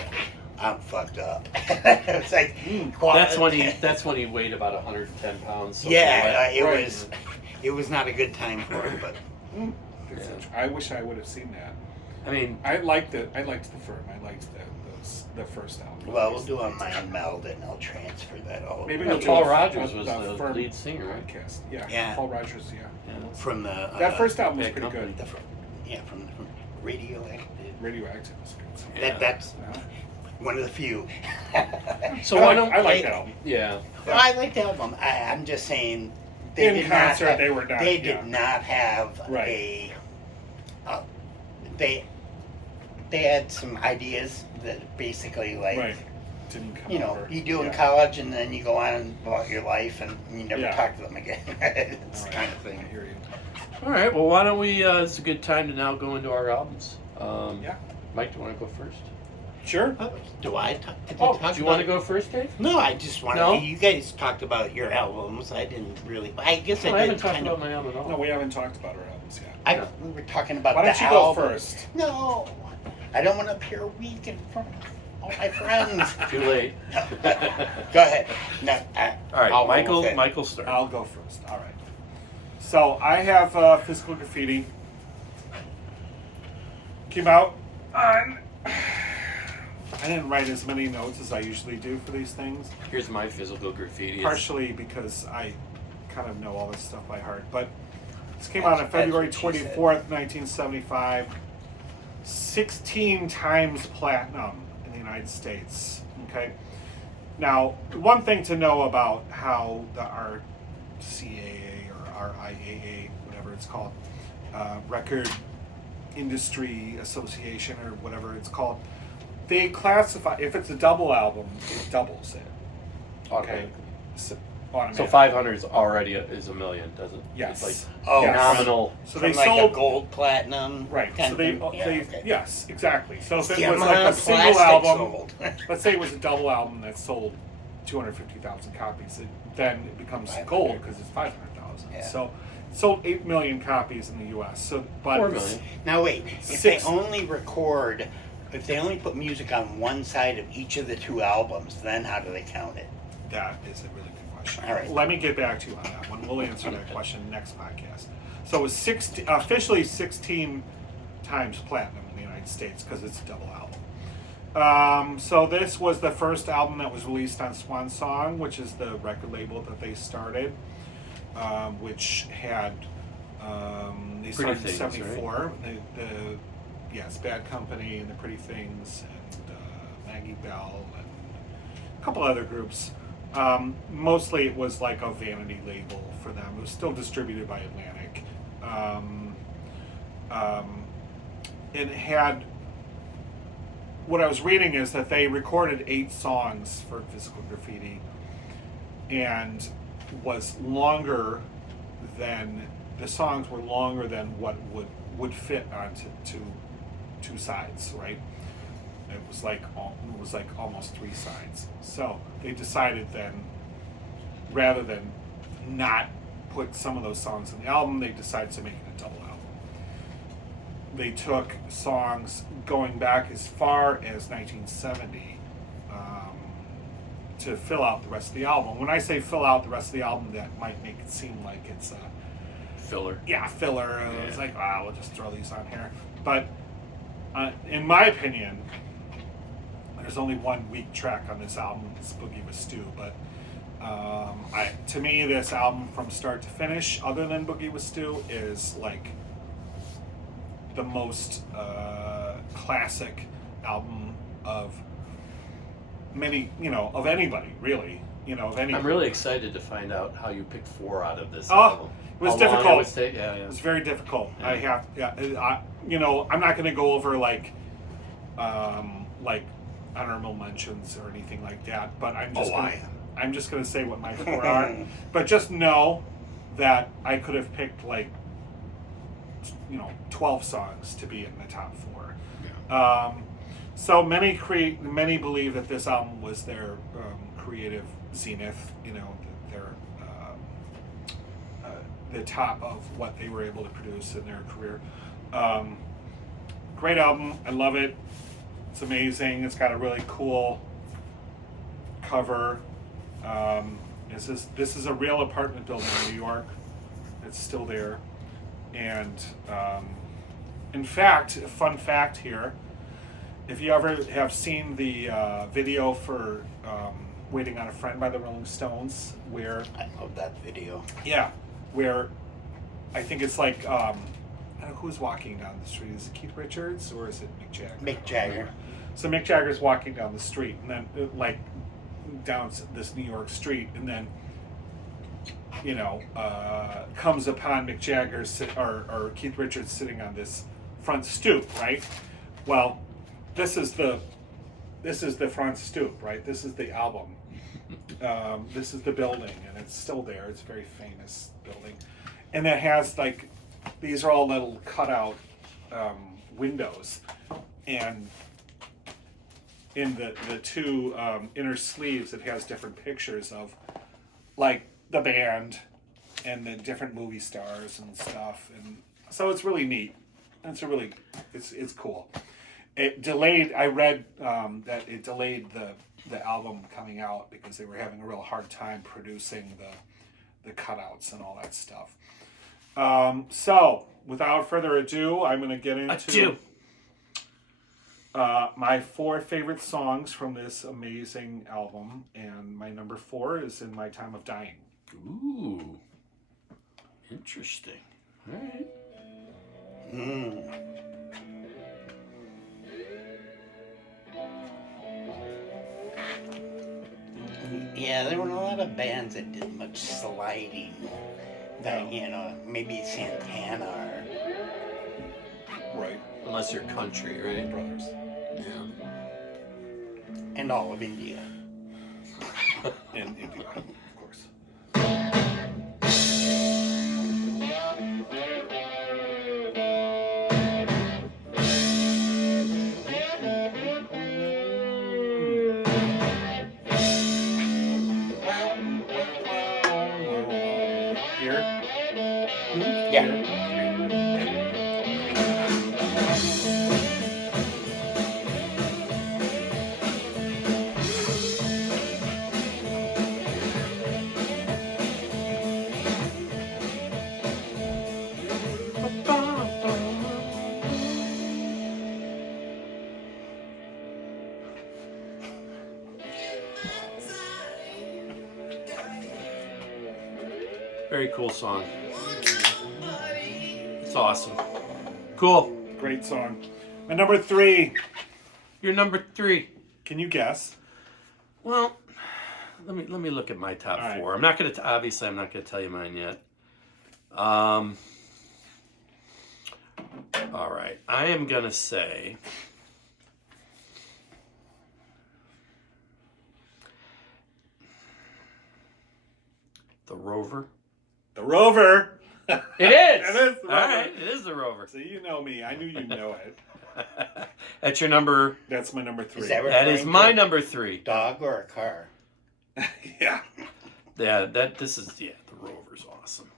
I'm fucked up. It's like That's when he weighed about 110 pounds. something yeah, like it was not a good time for him, but I wish I would have seen that. I mean, I liked the Firm. I liked the first album. Well, we'll do a mind meld and I'll transfer that all Maybe yeah, we'll do Paul a- Rogers a- was the the Firm lead singer, right? podcast. Yeah. Yeah. Paul Rogers. Yeah. Yeah. from the That first album was Bad pretty Company. good. from Radioactive. Radioactive was good. Yeah. That's Yeah. one of the few. So I why like, don't I like that album. Yeah. Well, I like the album. I'm just saying they In did concert, not have, they were not. They yeah. did not have Right. they had some ideas that basically like Right. Didn't come you know over. you do in Yeah. college and then you go on about your life and you never Yeah. talk to them again. It's All right. kind of thing. I hear you. All right. Well, why don't we? It's a good time to now go into our albums. Yeah. Mike, do you want to go first? Sure. Do I talk? Did Oh, I talk do you want to about- go first, Dave? No, I just wanted. No? You guys talked about your albums. I didn't really. I guess No, I I haven't did talked kind about of. my album at all. No, we haven't talked about our albums yet. We were talking about Why don't the you go album. first? No, I don't want to appear weak in front of all my friends. Too late. Go ahead. No, All right, I'll roll with it. Michael, start. I'll go first. All right. So I have Physical Graffiti. Came out on. I didn't write as many notes as I usually do for these things, Here's my physical graffiti. partially because I kind of know all this stuff by heart. But this came out on February That's what she said. 24th, 1975. 16 times platinum in the United States. Okay. Now, one thing to know about how the RCAA or RIAA, whatever it's called, Record Industry Association or whatever it's called, they classify, if it's a double album, it doubles it. Okay. So, So automatically. 500 is already is a million, doesn't it? Yes. It's like Oh, Yes. nominal. So from they like sold a gold platinum. right. kind So of they, thing? Yeah, they okay. yes, exactly. So if The it was like amount a of single plastic album, sold. let's say it was a double album that sold 250,000 copies, then it becomes 500. gold because it's 500,000. Yeah. So it sold 8 million copies in the U.S. So, but 4 million. Now wait, if Six- they only record, if they only put music on one side of each of the two albums, then how do they count it? that is a really good question. All right. Let me get back to you on that one. We'll answer that question next podcast. So it was officially 16 times platinum in the United States because it's a double album. So this was the first album that was released on Swan Song, which is the record label that they started, which had they started in Things, '74. Yes, Bad Company and the Pretty Things and Maggie Bell and a couple other groups. Mostly it was like a vanity label for them. It was still distributed by Atlantic. It had, what I was reading is that they recorded 8 songs for Physical Graffiti and was longer than, the songs were longer than what would fit onto two sides, right? It was like almost 3 sides. So they decided then, rather than not put some of those songs in the album, they decided to make it a double album. They took songs going back as far as 1970 to fill out the rest of the album. When I say fill out the rest of the album, that might make it seem like it's a Filler. filler. Yeah. It's like, we'll just throw these on here. But in my opinion, there's only one weak track on this album. It's Boogie with Stu. But to me, this album from start to finish, other than Boogie with Stu, is like the most classic album of many, of anybody, really. Of any. I'm really excited to find out how you picked 4 out of this Oh, album. it was How long difficult. would take? Yeah. It was very difficult. Yeah. I'm not going to go over like honorable mentions or anything like that. But I'm just going to say what my 4 are. But just know that I could have picked 12 songs to be in the top 4. Yeah. So many believe that this album was their creative zenith. Their the top of what they were able to produce in their career. Great album. I love it. It's amazing. It's got a really cool cover. This is a real apartment building in New York. It's still there. And In fact, a fun fact here, if you ever have seen the video for Waiting on a Friend by the Rolling Stones, where, I love that video. yeah, where I think it's like, I don't know who's walking down the street. Is it Keith Richards or is it Mick Jagger? Mick Jagger. So Mick Jagger's walking down the street, and then like down this New York street, and then comes upon Mick Jagger or Keith Richards sitting on this front stoop, right? Well, this is the front stoop, right? This is the album. This is the building, and it's still there. It's a very famous building, and it has like these are all little cutout windows, and in the two inner sleeves, it has different pictures of like the band and the different movie stars and stuff, and so it's really neat. It's cool. It delayed. I read that it delayed the album coming out because they were having a real hard time producing the cutouts and all that stuff. So without further ado, I'm going to get into my 4 favorite songs from this amazing album, and my number 4 is In My Time of Dying. Ooh, interesting. All right. Yeah, there were a lot of bands that did much sliding. That, maybe Santana or... Right. Unless you're country, right? Brothers. Yeah. and all of India. In India, of course. Here? Yeah. Very cool song. It's awesome. Cool. Great song. My number 3. You're number 3. Can you guess? Well, let me look at my top All right. 4. I'm not gonna obviously I'm not gonna tell you mine yet. All right, I am gonna say The Rover. The Rover. It is. It is The All Rover. right, it is The Rover. So you know me. I knew you'd know it. That's your number. That's my number 3. Is that That is referring my to number 3. a dog or a car? Yeah. Yeah, The Rover's awesome.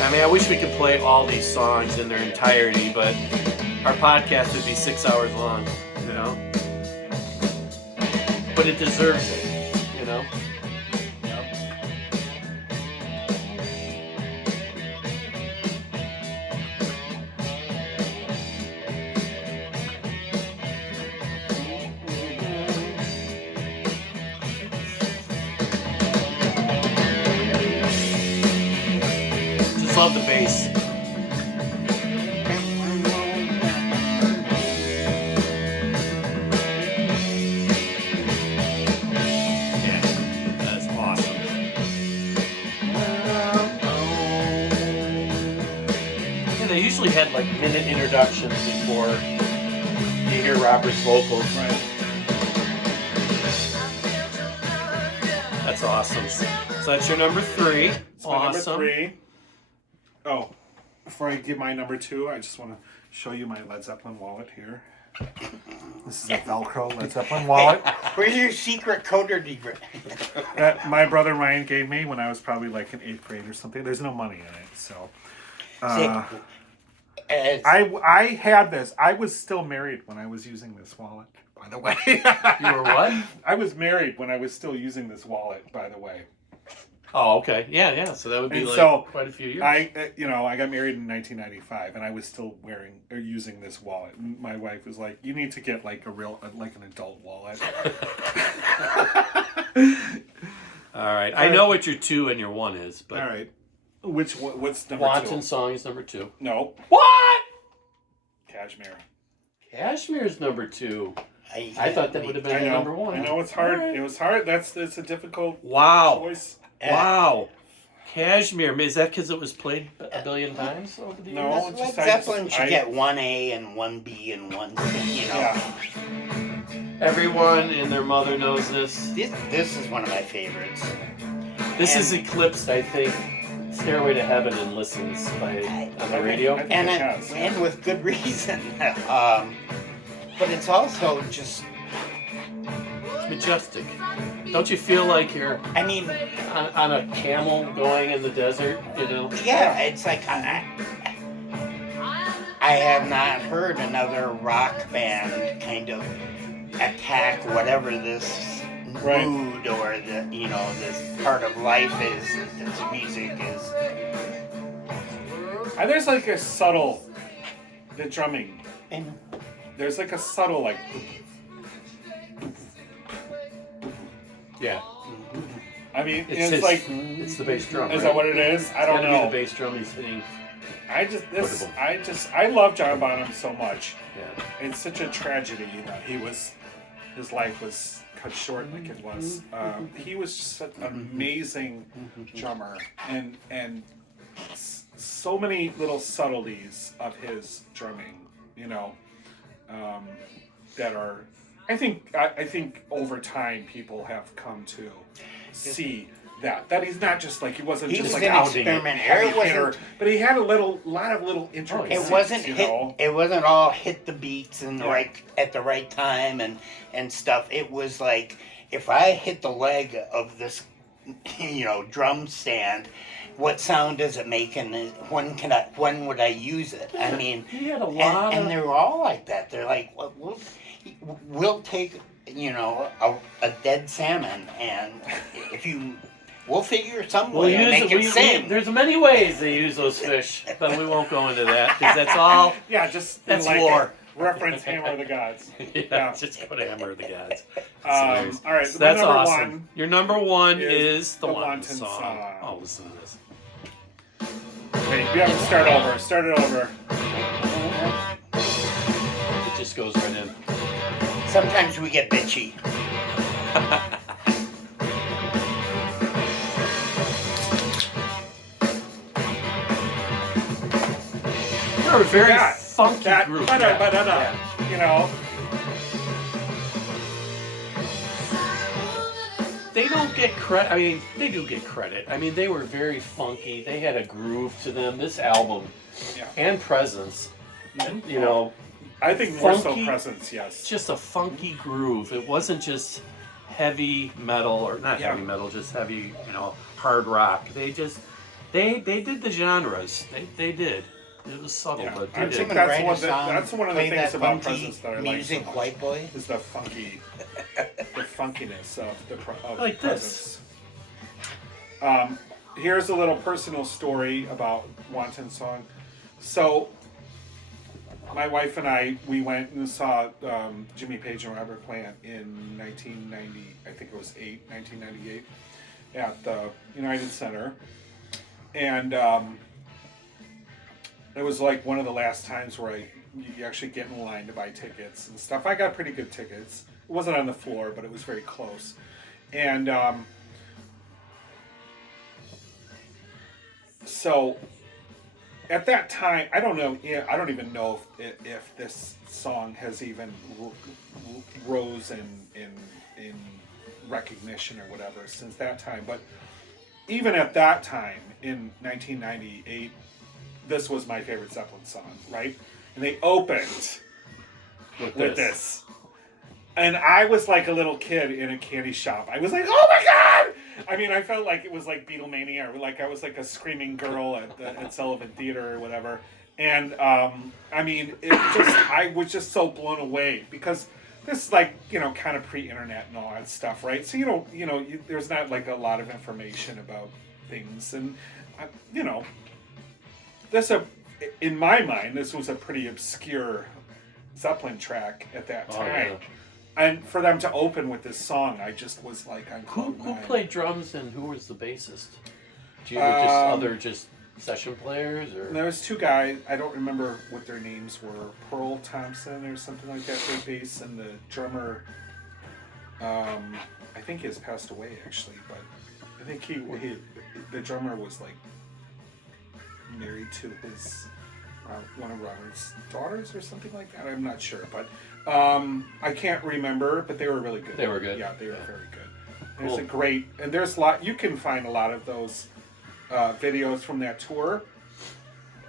I mean, I wish we could play all these songs in their entirety, but our podcast would be 6 hours long, you know? But it deserves it, you know? Just love the bass. Yeah, that's awesome. Yeah, they usually had like minute introductions before you hear Robert's vocals. Right. That's awesome. So that's your number 3. It's my Awesome. number 3. Oh, before I give my number 2, I just want to show you my Led Zeppelin wallet here. This is a Velcro Led Zeppelin wallet Where's your secret coder degree? that my brother Ryan gave me when I was probably like in 8th grade or something. There's no money in it, so. I had this. I was still married when I was using this wallet, by the way. You were what? I was married when I was still using this wallet, by the way. Oh, okay. Yeah. So that would be And like so quite a few years. I got married in 1995, and I was still wearing or using this wallet. And my wife was like, "You need to get like an adult wallet." All right. I know what your 2 and your 1 is, but All right. What's number Wanton 2? Song is number 2. No, What? Cashmere. Cashmere's number 2. I thought that would have I been know. number 1. I know it's hard. All right. It was hard. It's a difficult Wow. choice. Wow. Cashmere. Is that because it was played a billion times over the years? No, Led it's just Zeppelin should get 1A and 1B and 1C, you know. Yeah. Everyone and their mother knows this. This is one of my favorites. This And- is eclipsed, I think, Stairway to Heaven and Listens on the radio. I think And it has. and with good reason. But it's also just, It's majestic. Don't you feel like you're I mean, on a camel going in the desert, you know? yeah, it's like I have not heard another rock band kind of attack whatever this Right. mood or this part of life is, this music is. There's like a subtle, the drumming. And There's like a subtle like. Yeah. I mean, It's it's like. it's the bass drum. Is right? that what it is? I It's don't gotta know. be the bass drum he's hitting. I love John Bonham so much. Yeah. It's such a tragedy that his life was cut short like it was. He was just such an amazing drummer, and so many little subtleties of his drumming, that are. I think over time people have come to see that he's not just like he wasn't he just was like an outing experimenter. heavy It wasn't. hitter, but he had a lot of little intricacies. It wasn't you hit. know? It wasn't all hit the beats and Yeah. at the right time and stuff. It was like if I hit the leg of this, drum stand, what sound does it make, and when would I use it? I mean, He had a lot and of. they were all like that. They're like, well, we'll take a dead salmon, and we'll figure some way to make it sing. There's many ways they use those fish, but we won't go into that because that's all. Yeah, just That's like lore. reference Hammer of the Gods. Yeah, just go to Hammer of the Gods. All right, So my that's number awesome. one Your number 1 is is the the Wanton Wanton song. song. Oh, listen to this. Wait, you have to start over. Start it over. It just goes right in. Sometimes we get bitchy. They're a very Yeah, funky That, group. ba-da-ba-da-da, Yeah. you know. They don't get credit. I mean, they do get credit. I mean, they were very funky. They had a groove to them. This album Yeah. and Presence, you know, I think more so Funky. Presence, yes. it's just a funky groove. It wasn't just heavy metal or not Yeah. heavy metal, just heavy, hard rock. They did the genres. They did. It was subtle, Yeah. but I they think did. that's one of the Play things that about funky Presence that I like so music, much. white boy. Is the funkiness of Like Presence. this. Here's a little personal story about Wanton Song. So, my wife and I, we went and saw Jimmy Page and Robert Plant in 1990, I think it was 1998, at the United Center. And it was like one of the last times where you actually get in line to buy tickets and stuff. I got pretty good tickets. It wasn't on the floor, but it was very close. And so at that time, I don't know. I don't even know if this song has even rose in recognition or whatever since that time. But even at that time in 1998, this was my favorite Zeppelin song, right? And they opened with this. And I was like a little kid in a candy shop. I was like, oh my God! I mean, I felt like it was like Beatlemania, or like I was like a screaming girl at Sullivan Theater or whatever. And I mean, I was just so blown away because this is like, kind of pre-internet and all that stuff, right? So there's not like a lot of information about things, and this in my mind, this was a pretty obscure Zeppelin track at that time. Oh, yeah. And for them to open with this song, I just was like, on Who cloud nine. played drums and who was the bassist? Do you know just session players or? There was two guys. I don't remember what their names were. Pearl Thompson or something like that. Played bass, and the drummer. I think he has passed away actually, but I think the drummer was like married to his one of Robert's daughters or something like that. I'm not sure, but I can't remember. But they were really good. They were good. Yeah, they were very good. Cool. There's a great, and there's a lot. You can find a lot of those videos from that tour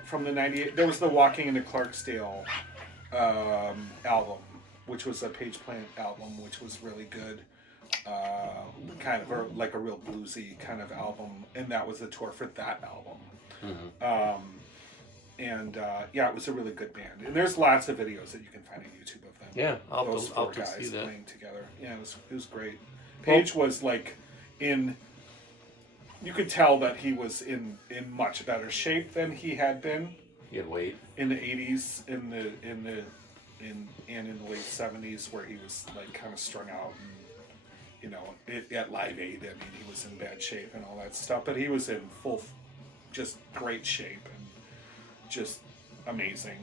from the '98. There was the Walking into Clarksdale album, which was a Page Plant album, which was really good. Kind of like a real bluesy kind of album, and that was the tour for that album. Mm-hmm. It was a really good band. And there's lots of videos that you can find on YouTube of them. Yeah, I'll those have four to guys see that. playing together. Yeah, it was great. Page was like you could tell that he was in much better shape than he had been. He had weight in the '80s, in the late '70s, where he was like kind of strung out, and at Live Aid, I mean, he was in bad shape and all that stuff. But he was in full, just great shape and just amazing,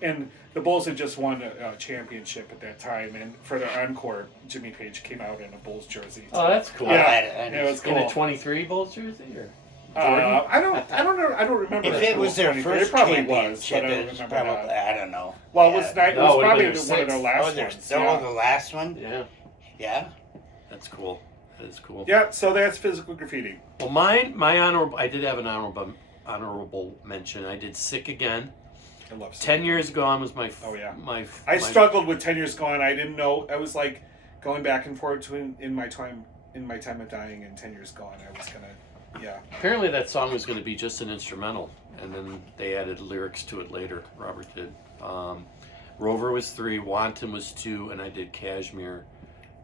And the Bulls had just won a championship at that time, and for their encore, Jimmy Page came out in a Bulls jersey. Oh, that's cool. Yeah, it was cool. In a 23 Bulls jersey, or? I don't know. I don't remember. If it was their 23. first it probably championship, was, but I don't it's remember probably, that. I don't know. Well, Yeah. it was No, it probably would've been one of their six. last their, ones. the last one? Yeah, Yeah. that's cool. That is cool. Yeah, so that's physical graffiti. Well, my honorable. I did have an honorable mention. I did Sick Again. I love 10 Years Gone was my. Oh, yeah. I struggled with 10 Years Gone. I didn't know. I was like going back and forth between in my time of dying and 10 Years Gone. I was gonna. Yeah. Apparently that song was going to be just an instrumental, and then they added lyrics to it later. Robert did. Rover was 3, Wanton was 2, and I did Cashmere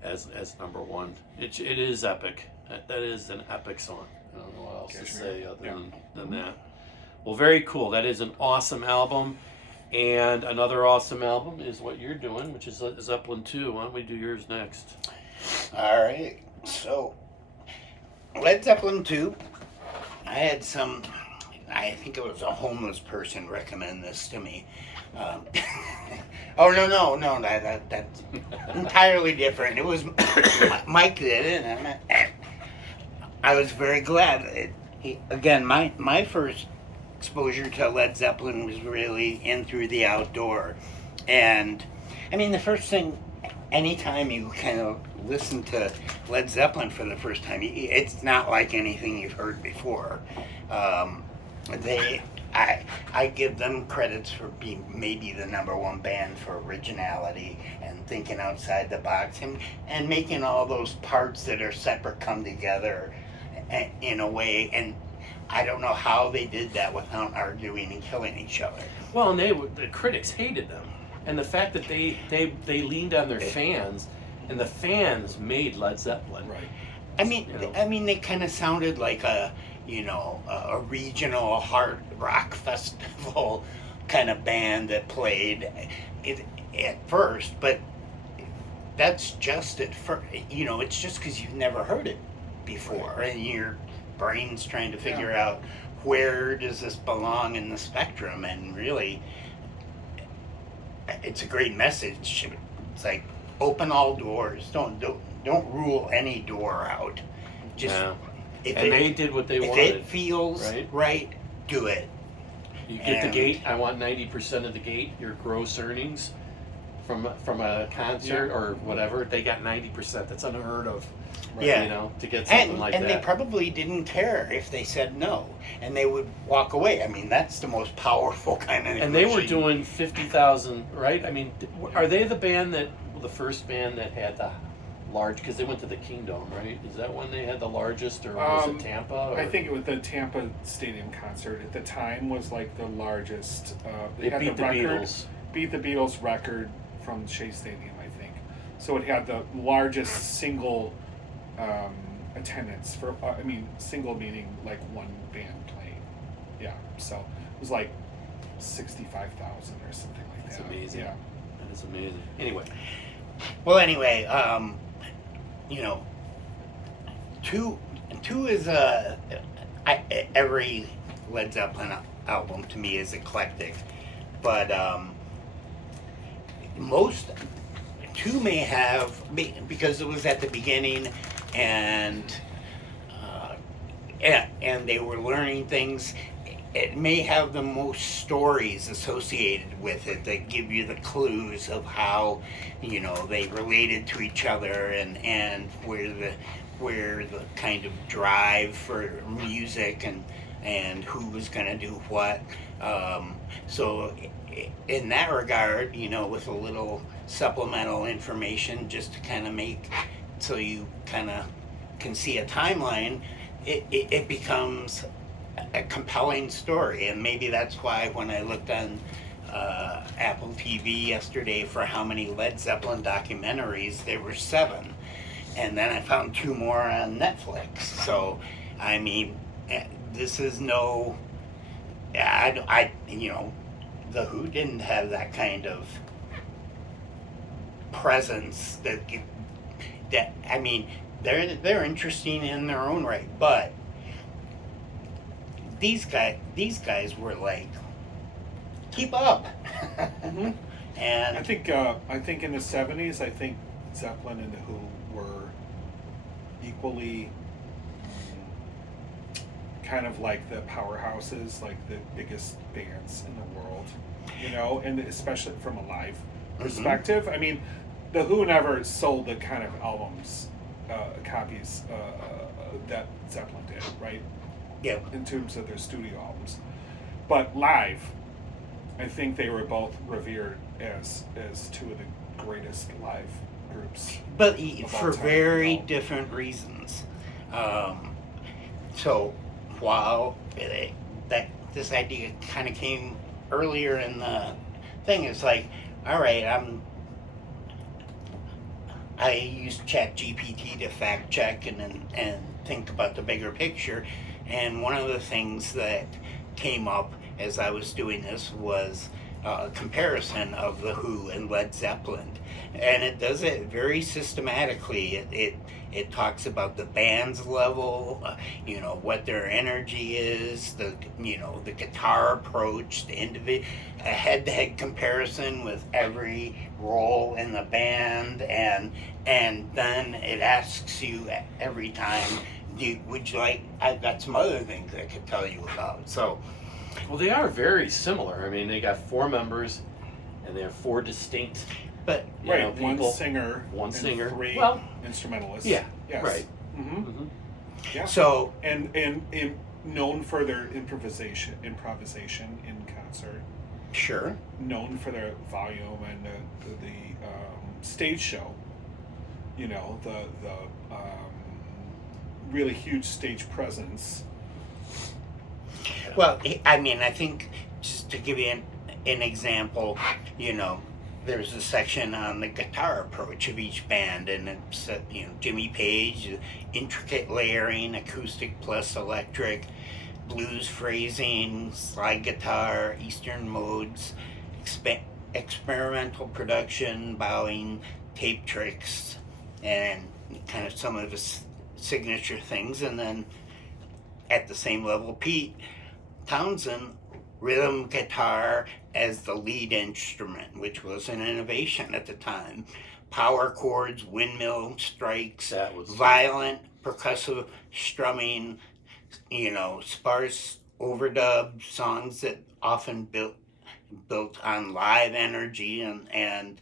as number 1. It is epic. That is an epic song. I don't know what else to say other than that. Well, very cool. That is an awesome album. And another awesome album is what you're doing, which is Zeppelin 2. Why don't we do yours next? All right. So, Led Zeppelin 2. I think it was a homeless person recommend this to me. Oh, no, that's entirely different. It was Mike did it, and I was very glad. Again, my first exposure to Led Zeppelin was really in Through the Outdoor. And, I mean, the first thing, anytime you kind of listen to Led Zeppelin for the first time, it's not like anything you've heard before. I give them credits for being maybe the number one band for originality and thinking outside the box and making all those parts that are separate come together in a way. And I don't know how they did that without arguing and killing each other. Well, and the critics hated them, and the fact that they leaned on their fans, and the fans made Led Zeppelin. Right. I mean, they kind of sounded like a regional hard rock festival kind of band that played it at first, but that's just at first. It's just because you've never heard it before, right. And your brain's trying to figure out where does this belong in the spectrum, and really, it's a great message. It's like open all doors. Don't rule any door out. Just they did what they wanted. If it feels right, do it. You get the gate. I want 90% of the gate. Your gross earnings from a concert or whatever. They got 90%. That's unheard of. Right? Yeah. To get something like that. And they probably didn't care if they said no, and they would walk away. I mean, that's the most powerful kind of. And they were doing 50,000, right? I mean, are they the first band that had the large, because they went to the Kingdom, right? Is that when they had the largest, or was it Tampa? Or? I think it was the Tampa Stadium concert at the time was like the largest. It beat the Beatles. Beat the Beatles record from Shea Stadium, I think. So it had the largest single attendance for. Single meaning like one band playing. Yeah. So it was like 65,000 or something like that. That's amazing. Yeah. That is amazing. Anyway. Well, anyway, two is every Led Zeppelin album to me is eclectic, but most two may have, because it was at the beginning, and and they were learning things. It may have the most stories associated with it that give you the clues of how, they related to each other, and where the kind of drive for music and who was going to do what. So in that regard, with a little supplemental information just to kind of make so you kind of can see a timeline, it becomes a compelling story. And maybe that's why when I looked on Apple TV yesterday for how many Led Zeppelin documentaries, there were 7, and then I found 2 more on Netflix. So this is no, the Who didn't have that kind of presence they're interesting in their own right, but these guys were like, keep up. Mm-hmm. And I think in the 70s, I think Zeppelin and the Who were equally kind of like the powerhouses, like the biggest bands in the world, and especially from a live perspective. Mm-hmm. The Who never sold the kind of albums, copies that Zeppelin did, right? Yeah. In terms of their studio albums, but live, I think they were both revered as 2 of the greatest live groups. But for time, very different reasons. So while this idea kind of came earlier in the thing, it's like, all right, I use ChatGPT to fact check and think about the bigger picture. And one of the things that came up as I was doing this was a comparison of the Who and Led Zeppelin, and it does it very systematically. It talks about the band's level, what their energy is, the guitar approach, a head-to-head comparison with every role in the band, and then it asks you every time, would you like? I've got some other things I could tell you about. So. Well, they are very similar. They got 4 members, and they have 4 distinct. But people. One singer, and 3 instrumentalists. Yeah. Yes. Right. Mm-hmm. Mm-hmm. Yeah. So and known for their improvisation in concert. Sure. Known for their volume and the stage show. The really huge stage presence. Well, I think just to give you an example, there's a section on the guitar approach of each band, and it's Jimmy Page, intricate layering, acoustic plus electric, blues phrasing, slide guitar, Eastern modes, experimental production, bowing, tape tricks, and kind of some of his signature things. And then at the same level, Pete Townsend, rhythm guitar as the lead instrument, which was an innovation at the time. Power chords, windmill strikes, violent percussive strumming, sparse overdub songs that often built on live energy, and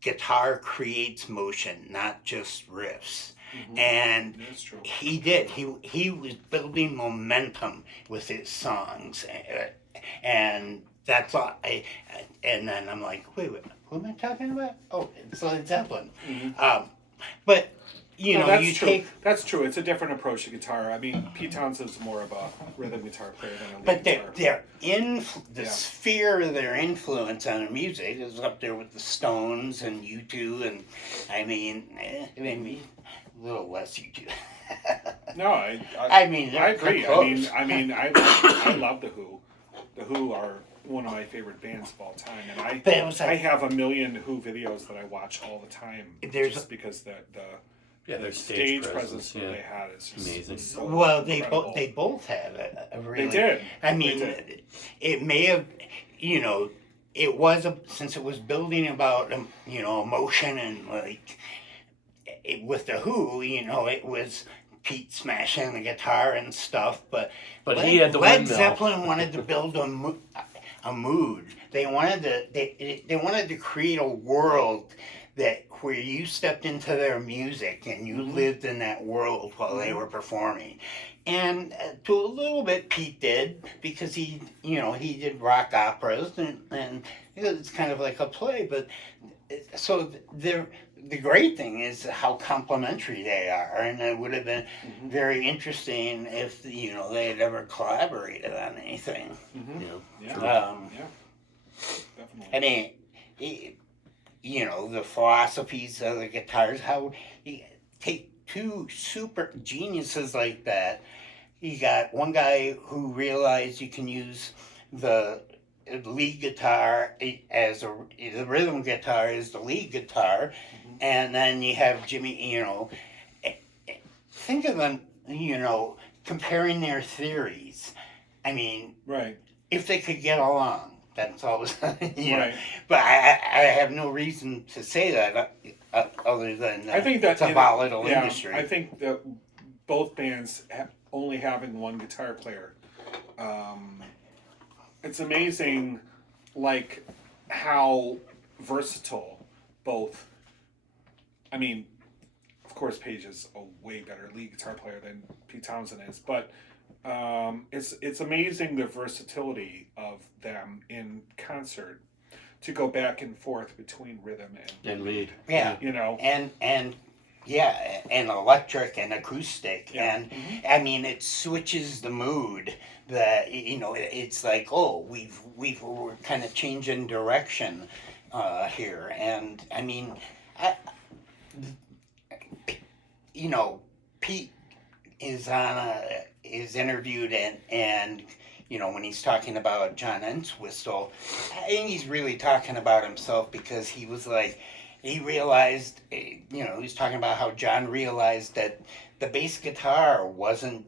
guitar creates motion, not just riffs. Mm-hmm. And that's true. He did. He was building momentum with his songs, and that's all. And then I'm like, wait, who am I talking about? Oh, it's Led Zeppelin. Mm-hmm. But you No, know, that's you true. take, That's true. It's a different approach to guitar. I mean, Pete Townsend's more of a rhythm guitar player than a lead but guitar. the Yeah. sphere of their influence on music is up there with the Stones and U2, and I mean, maybe a little less U2. No, I mean, they're I agree. close. I love the Who. The Who are one of my favorite bands of all time, and But it was I like, have a million Who videos that I watch all the time. There's just because the their stage presence that yeah. they had is just Amazing. was so well, incredible. they both have a really. They did. I They mean, did. it may have, you know, it was since it was building about you know, emotion and like with the Who, you know, it was Pete smashing the guitar and stuff, but he had the Led windmill. Zeppelin wanted to build a mood. They wanted they wanted to create a world that where you stepped into their music and you lived in that world while they were performing. And to a little bit Pete did, because he, you know, he did rock operas, and it's kind of like a play, but so the great thing is how complementary they are, and it would have been very interesting if, you know, they had ever collaborated on anything. Yeah, Yeah. definitely. I mean, you know, the philosophies of the guitars, how you take two super geniuses like that. You got one guy who realized you can use the lead guitar as the rhythm guitar is the lead guitar, and then you have Jimmy. You know, think of them. You know, comparing their theories. I mean, Right. if they could get along. That's always, you know. Right. But I have no reason to say that other than I think that it's a volatile yeah, industry. I think that both bands only having one guitar player, it's amazing, like how versatile both. I mean, of course, Page is a way better lead guitar player than Pete Townsend is, but it's amazing the versatility of them in concert to go back and forth between rhythm And lead. Yeah. you know. and yeah, and electric and acoustic, Yeah. and I mean it switches the mood. That, you know, it's like, oh, we're kind of changing direction here, and I mean, you know, Pete is interviewed, and you know, when he's talking about John Entwistle, I think he's really talking about himself, because he was like, he realized, you know, he's talking about how John realized that the bass guitar wasn't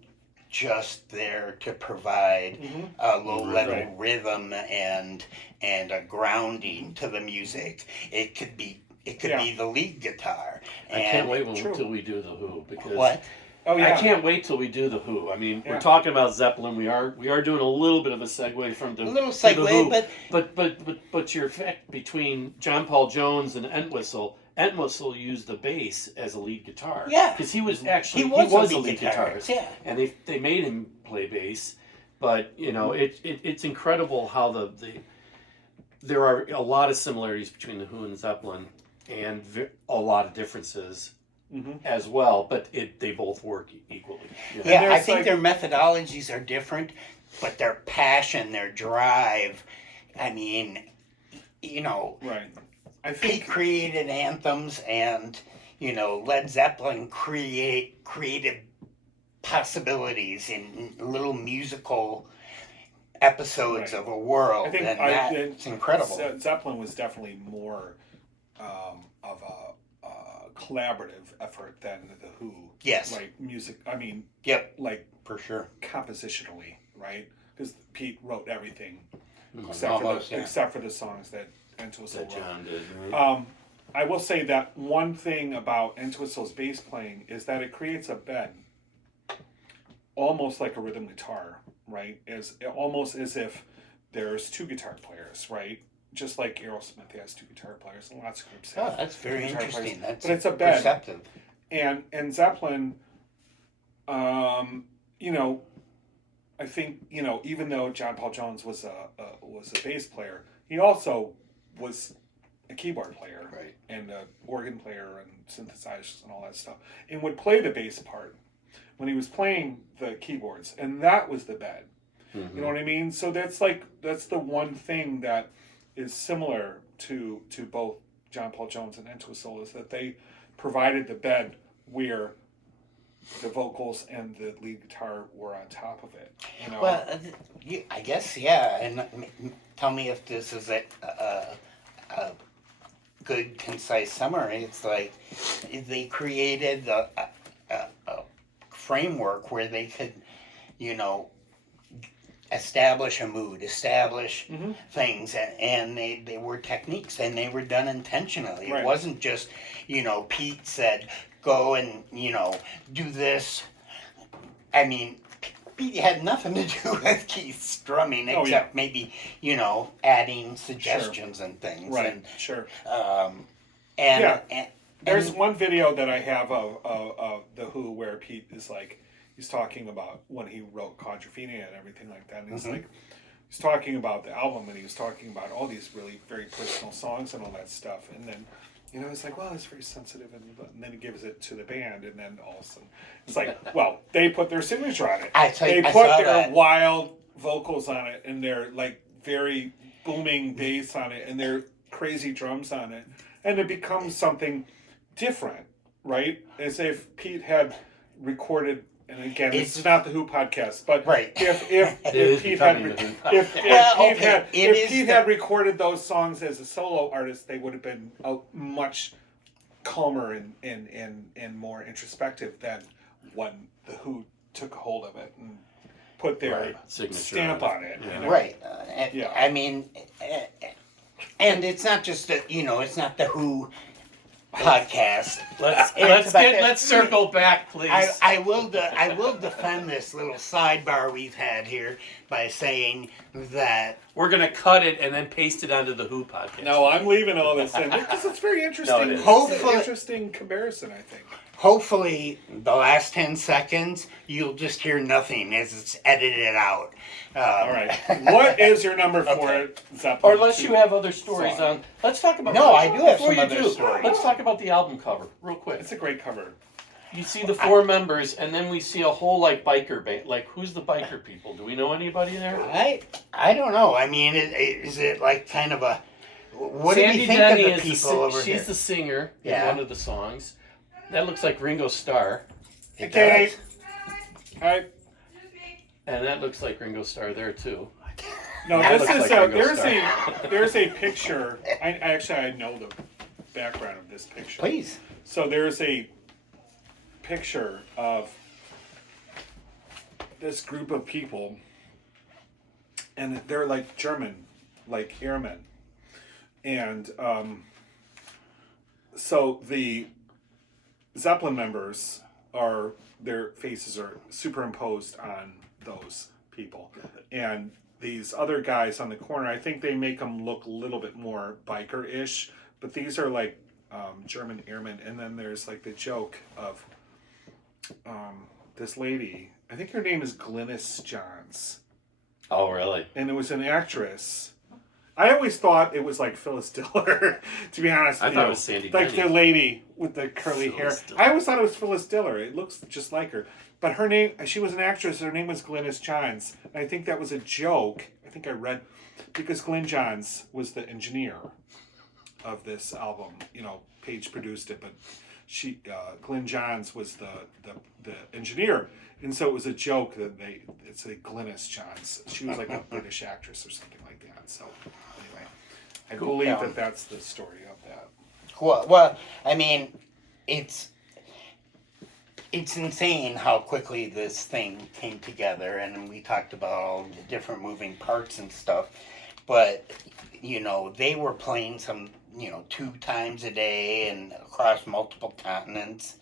just there to provide a low level rhythm and a grounding to the music. It could be the lead guitar. I can't wait until we do the Who, because What? Oh yeah. I can't wait till we do the Who. I mean, Yeah. we're talking about Zeppelin. We are doing a little bit of a segue from the A little to the Who. segue, but your fact between John Paul Jones and Entwistle used the bass as a lead guitar. Yeah. Because he was actually he was a a lead guitarist. guitarist. Yeah. And they made him play bass, but you know it's incredible how there are a lot of similarities between the Who and Zeppelin, and a lot of differences as well, but they both work equally. You know? Yeah, I think their methodologies are different, but their passion, their drive, I mean, you know, Right. I Pete think created anthems, and, you know, Led Zeppelin created possibilities in little musical episodes Right. of a world, I think and that's incredible. Zeppelin was definitely more of a collaborative effort than the Who. Yes. Like music. I mean, Yep, like for sure. compositionally, right? Because Pete wrote everything Almost, yeah. except for the songs that Entwistle That wrote. John did, right? I will say that one thing about Entwistle's bass playing is that it creates a bed, almost like a rhythm guitar, right? Almost as if there's two guitar players, right? Just like Aerosmith has two guitar players, and lots of groups have. Oh, that's very guitar interesting. players. That's But it's a bed. perceptive. And Zeppelin, you know, I think, you know, even though John Paul Jones was a bass player, he also was a keyboard player, Right. and an organ player and synthesizers and all that stuff, and would play the bass part when he was playing the keyboards, and that was the bed. Mm-hmm. You know what I mean? So that's the one thing that is similar to both John Paul Jones and Entwistle, is that they provided the bed where the vocals and the lead guitar were on top of it. You know? Well, I guess, yeah. And tell me if this is a good, concise summary. It's like they created a framework where they could, you know, establish a mood, establish Mhm. things, and they were techniques, and they were done intentionally. Right. It wasn't just, you know, Pete said, go and, you know, do this. I mean, Pete had nothing to do with Keith's drumming, Oh, except yeah. maybe, you know, adding suggestions and things. Right, And, sure. and, Yeah. and There's one video that I have of the Who where Pete is like, he's talking about when he wrote Quadrophenia and everything like that, and he's like, he's talking about the album, and he was talking about all these really very personal songs and all that stuff, and then, you know, it's like, well, it's very sensitive, and then he gives it to the band, and then all of a sudden, it's like, well, they put their signature on it. They put saw their that. wild vocals on it, and their like very booming bass on it, and their crazy drums on it, and it becomes something different, right? As if Pete had recorded. And again, this is not the Who podcast, but Right. if Pete had becoming the Who if Well, Pete had okay, it if is Pete the- had recorded those songs as a solo artist, they would have been much calmer and more introspective than when the Who took a hold of it and put their Right. Signature stamp on on it. it. Yeah. You know? Right. Yeah. I mean, and it's not just that, you know, it's not the Who podcast. Let's circle back, please. I will defend this little sidebar we've had here by saying that We're gonna cut it and then paste it onto the Who podcast. No, I'm leaving all this in because it's very interesting. No, it is. It's Hopefully- an interesting comparison, I think. hopefully the last 10 seconds you'll just hear nothing as it's edited out. All right, what is your number for Okay. Zeppelin? Or unless you have other stories Song. on. Let's talk about. No, I do have before some you other do, stories. Let's talk about the album cover real quick. It's a great cover. You see the four members, and then we see a whole like biker band. Like, who's the biker people? Do we know anybody there? I don't know. I mean, is it like kind of a what do Sandy you think Denny of the is people over she's here? the singer Yeah. in one of the songs. That looks like Ringo Starr, It Okay. does. Hi. and that looks like Ringo Starr there too. No, That this looks is like a, Ringo there's a picture. I know the background of this picture. Please. So there's a picture of this group of people, and they're like German, like airmen, and so the Zeppelin members are their faces are superimposed on those people, and these other guys on the corner, I think they make them look a little bit more biker-ish, but these are like German airmen, and then there's like the joke of this lady, I think her name is Glynis Johns, Oh, really? and it was an actress. I always thought it was like Phyllis Diller, to be honest I with thought you. it was Sandy Like Denny. the lady with the curly hair. Phyllis Diller. I always thought it was Phyllis Diller. It looks just like her. But her name, she was an actress. Her name was Glynis Johns. And I think that was a joke. I think I read, because Glenn Johns was the engineer of this album. You know, Page produced it, but Glenn Johns was the engineer. And so it was a joke that it's a Glynis Johns. She was like a British actress or something like that. So anyway, I believe Yeah. that that's the story of that. Well, I mean, it's insane how quickly this thing came together, and we talked about all the different moving parts and stuff. But you know, they were playing some, you know, 2 times a day and across multiple continents.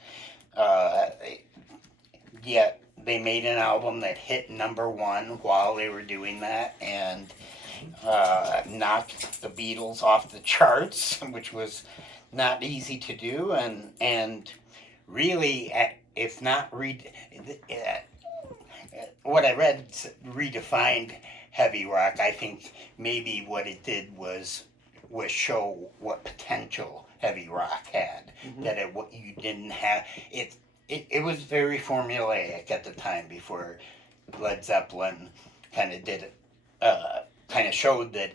Yet they made an album that hit #1 while they were doing that, and knocked the Beatles off the charts, which was not easy to do, and really, if not what I read redefined heavy rock. I think maybe what it did was was show what potential heavy rock had. That it what you didn't have it. It was very formulaic at the time before Led Zeppelin kind of did it. Kind of showed that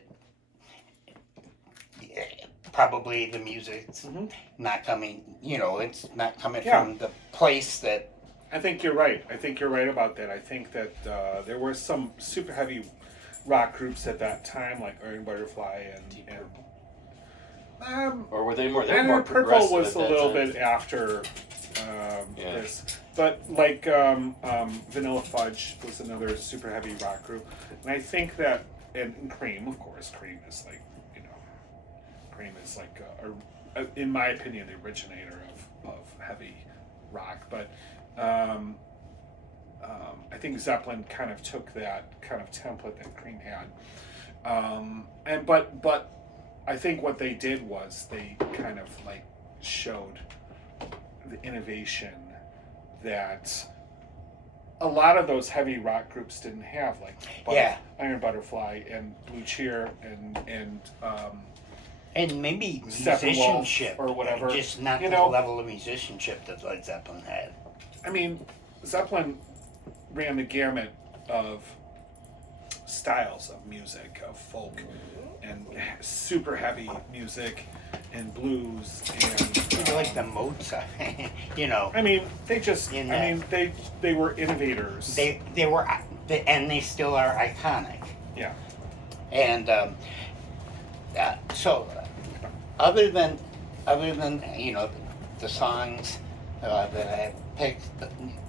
probably the music's not coming. It's not coming from the place that. I think you're right. I think you're right about that. I think that there were some super heavy rock groups at that time, like Iron Butterfly or were they more? They were and more Purple progressive was at a that little time. bit after this, but like Vanilla Fudge was another super heavy rock group, and I think that and Cream, of course, Cream is like Cream is like in my opinion the originator of heavy rock, but. I think Zeppelin kind of took that kind of template that Cream had, but I think what they did was they kind of like showed the innovation that a lot of those heavy rock groups didn't have, like Iron Butterfly and Blue Cheer And maybe Steppenwolf musicianship or whatever, just not you the know. level of musicianship that Led Zeppelin had. I mean, Zeppelin ran the gamut of styles of music, of folk and super heavy music and blues and Like the Mozart, I mean, they just In I mean, they were innovators. they were, and they still are iconic. Yeah. And so, other than the songs that I picked,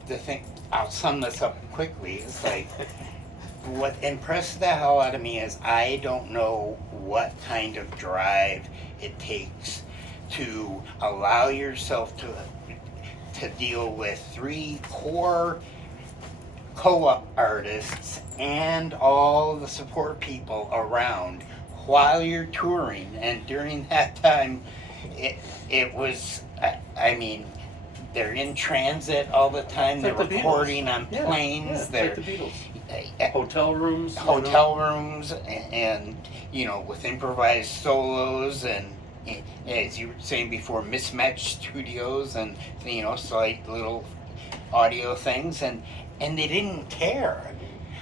the thing I'll sum this up quickly. It's like what impressed the hell out of me is I don't know what kind of drive it takes to allow yourself to deal with 3 core co-op artists and all the support people around while you're touring. And during that time, it was, I mean, they're in transit all the time. It's They're like the recording Beatles. on Yeah, planes. it's They're like the Beatles. Hotel rooms. hotel rooms, and with improvised solos and, as you were saying before, mismatched studios and slight little audio things, and they didn't care.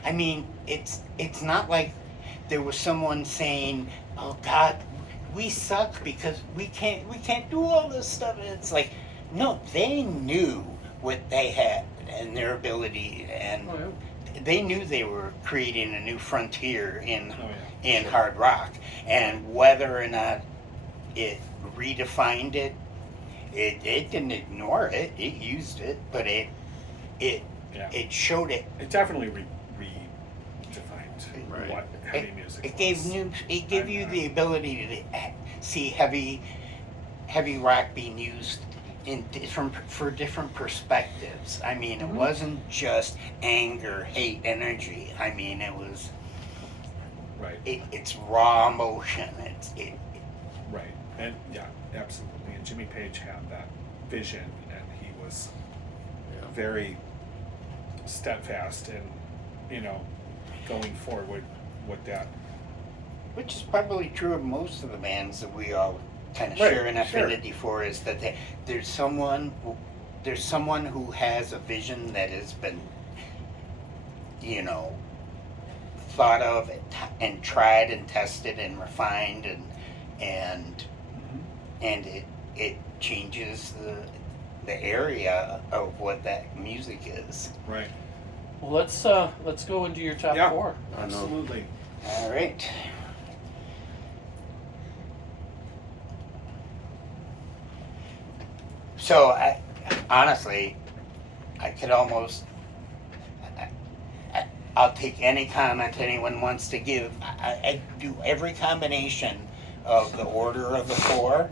I mean, it's not like there was someone saying, "Oh God, we suck because we can't do all this stuff." It's like, no, they knew what they had and their ability, and they knew they were creating a new frontier in hard rock, and whether or not it redefined it, it didn't ignore it. It used it, but it showed it. It definitely redefined what heavy music It was. gave you the ability to see heavy rock being used for different perspectives. I mean, it wasn't just anger, hate, energy. I mean, it was Right. It's raw emotion. Right. And yeah, absolutely. And Jimmy Page had that vision, and he was very steadfast in going forward with that. Which is probably true of most of the bands that we all kind of Right, share an sure. affinity for, is that there's someone who has a vision that has been thought of and tried and tested and refined, and it changes the area of what that music is. Right. Well, let's go into your top 4. Absolutely. All right. So honestly, I could almost. I'll take any comment anyone wants to give. I do every combination of the order of the 4,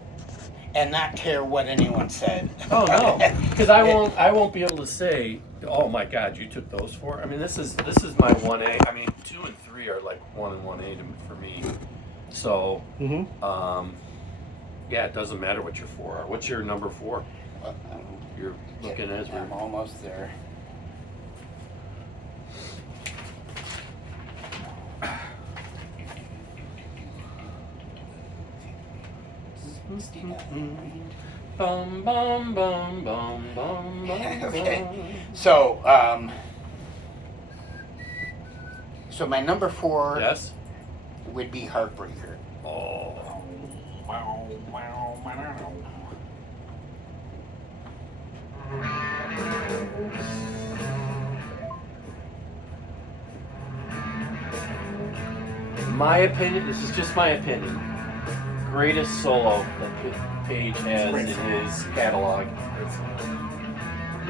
and not care what anyone said. Oh no, because I won't be able to say, oh my God, you took those 4. I mean, this is my 1A. I mean, 2 and 3 are like 1 and 1A for me. So, yeah, it doesn't matter what your 4 are. What's your number 4? You're looking as I'm almost there. 69. Bum bum bum bum bum bum. Okay. bum. So, so my number 4 Yes. would be Heartbreaker. Oh. Wow, wow, wow. My opinion. This is just my opinion. Greatest solo that Page has Great in solo. his catalog.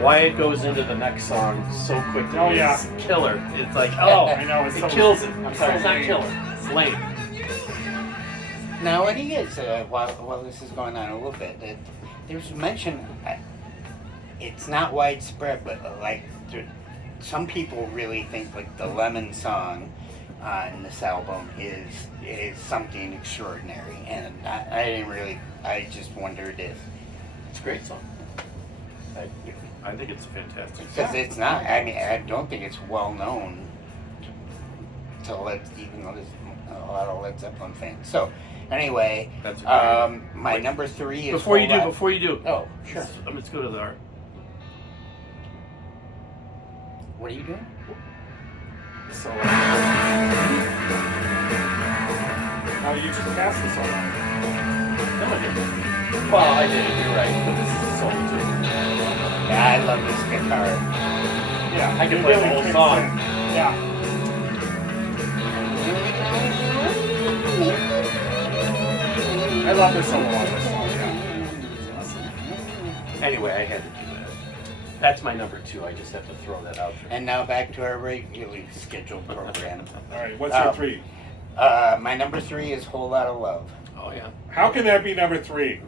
Why it goes into the next song so quickly Oh, yeah. is killer. It's like, oh, I know, it's it so- kills it. I'm sorry, so it's not lame. killer. It's lame. Now, what he is, while this is going on a little bit, there's mention, it's not widespread, but like, some people really think like the Lemon song on this album is something extraordinary, and I didn't really, I just wondered if, It's a great song. I think it's fantastic. because it's not, I mean, I don't think it's well known to even though there's a lot of Led Zeppelin fans. So, anyway, That's a great my Wait. number 3 is Before you Whole do, Lot- before you do. Oh, sure. Let's go to the art. What are you doing? So, now you just passed this on. No, I didn't. Well, I did. You're right. But this is a solo too. Yeah, I love this guitar. Yeah, I can it play the really whole kicks song. in. Yeah. I love this solo on this song, yeah. Anyway, I had to do that. That's my number 2. I just have to throw that out there. And now back to our regularly scheduled program. All right, what's your Um, 3? My number 3 is Whole Lot of Love. Oh yeah. How can that be number 3?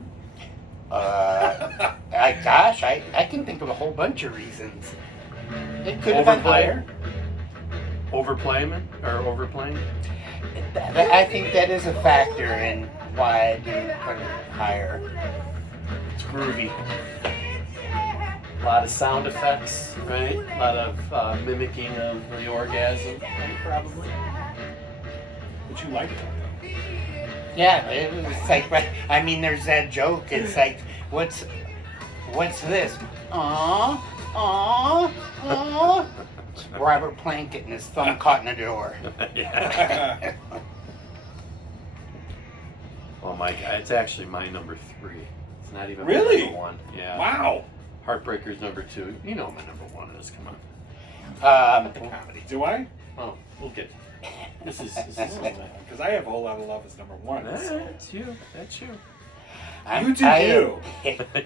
Gosh, I can think of a whole bunch of reasons. It could have been Overplay? higher. Overplaying or overplaying? I think that is a factor in why I didn't put it higher. It's groovy. A lot of sound effects, right? A lot of mimicking of the orgasm, right? Probably. But you like it. Yeah, it was like, I mean, there's that joke. It's like, what's this? Aww, aww, aww. It's Robert Plant getting his thumb caught in the door. Yeah. Oh my God! It's actually my number 3. It's not even Really? my number 1. Yeah. Wow. Heartbreaker's number 2. You know what my number 1 is. Come on. Comedy. Do I? Oh, we'll get. This is. Because I have a whole lot of love as number 1. So. That's you. That's you. You do you.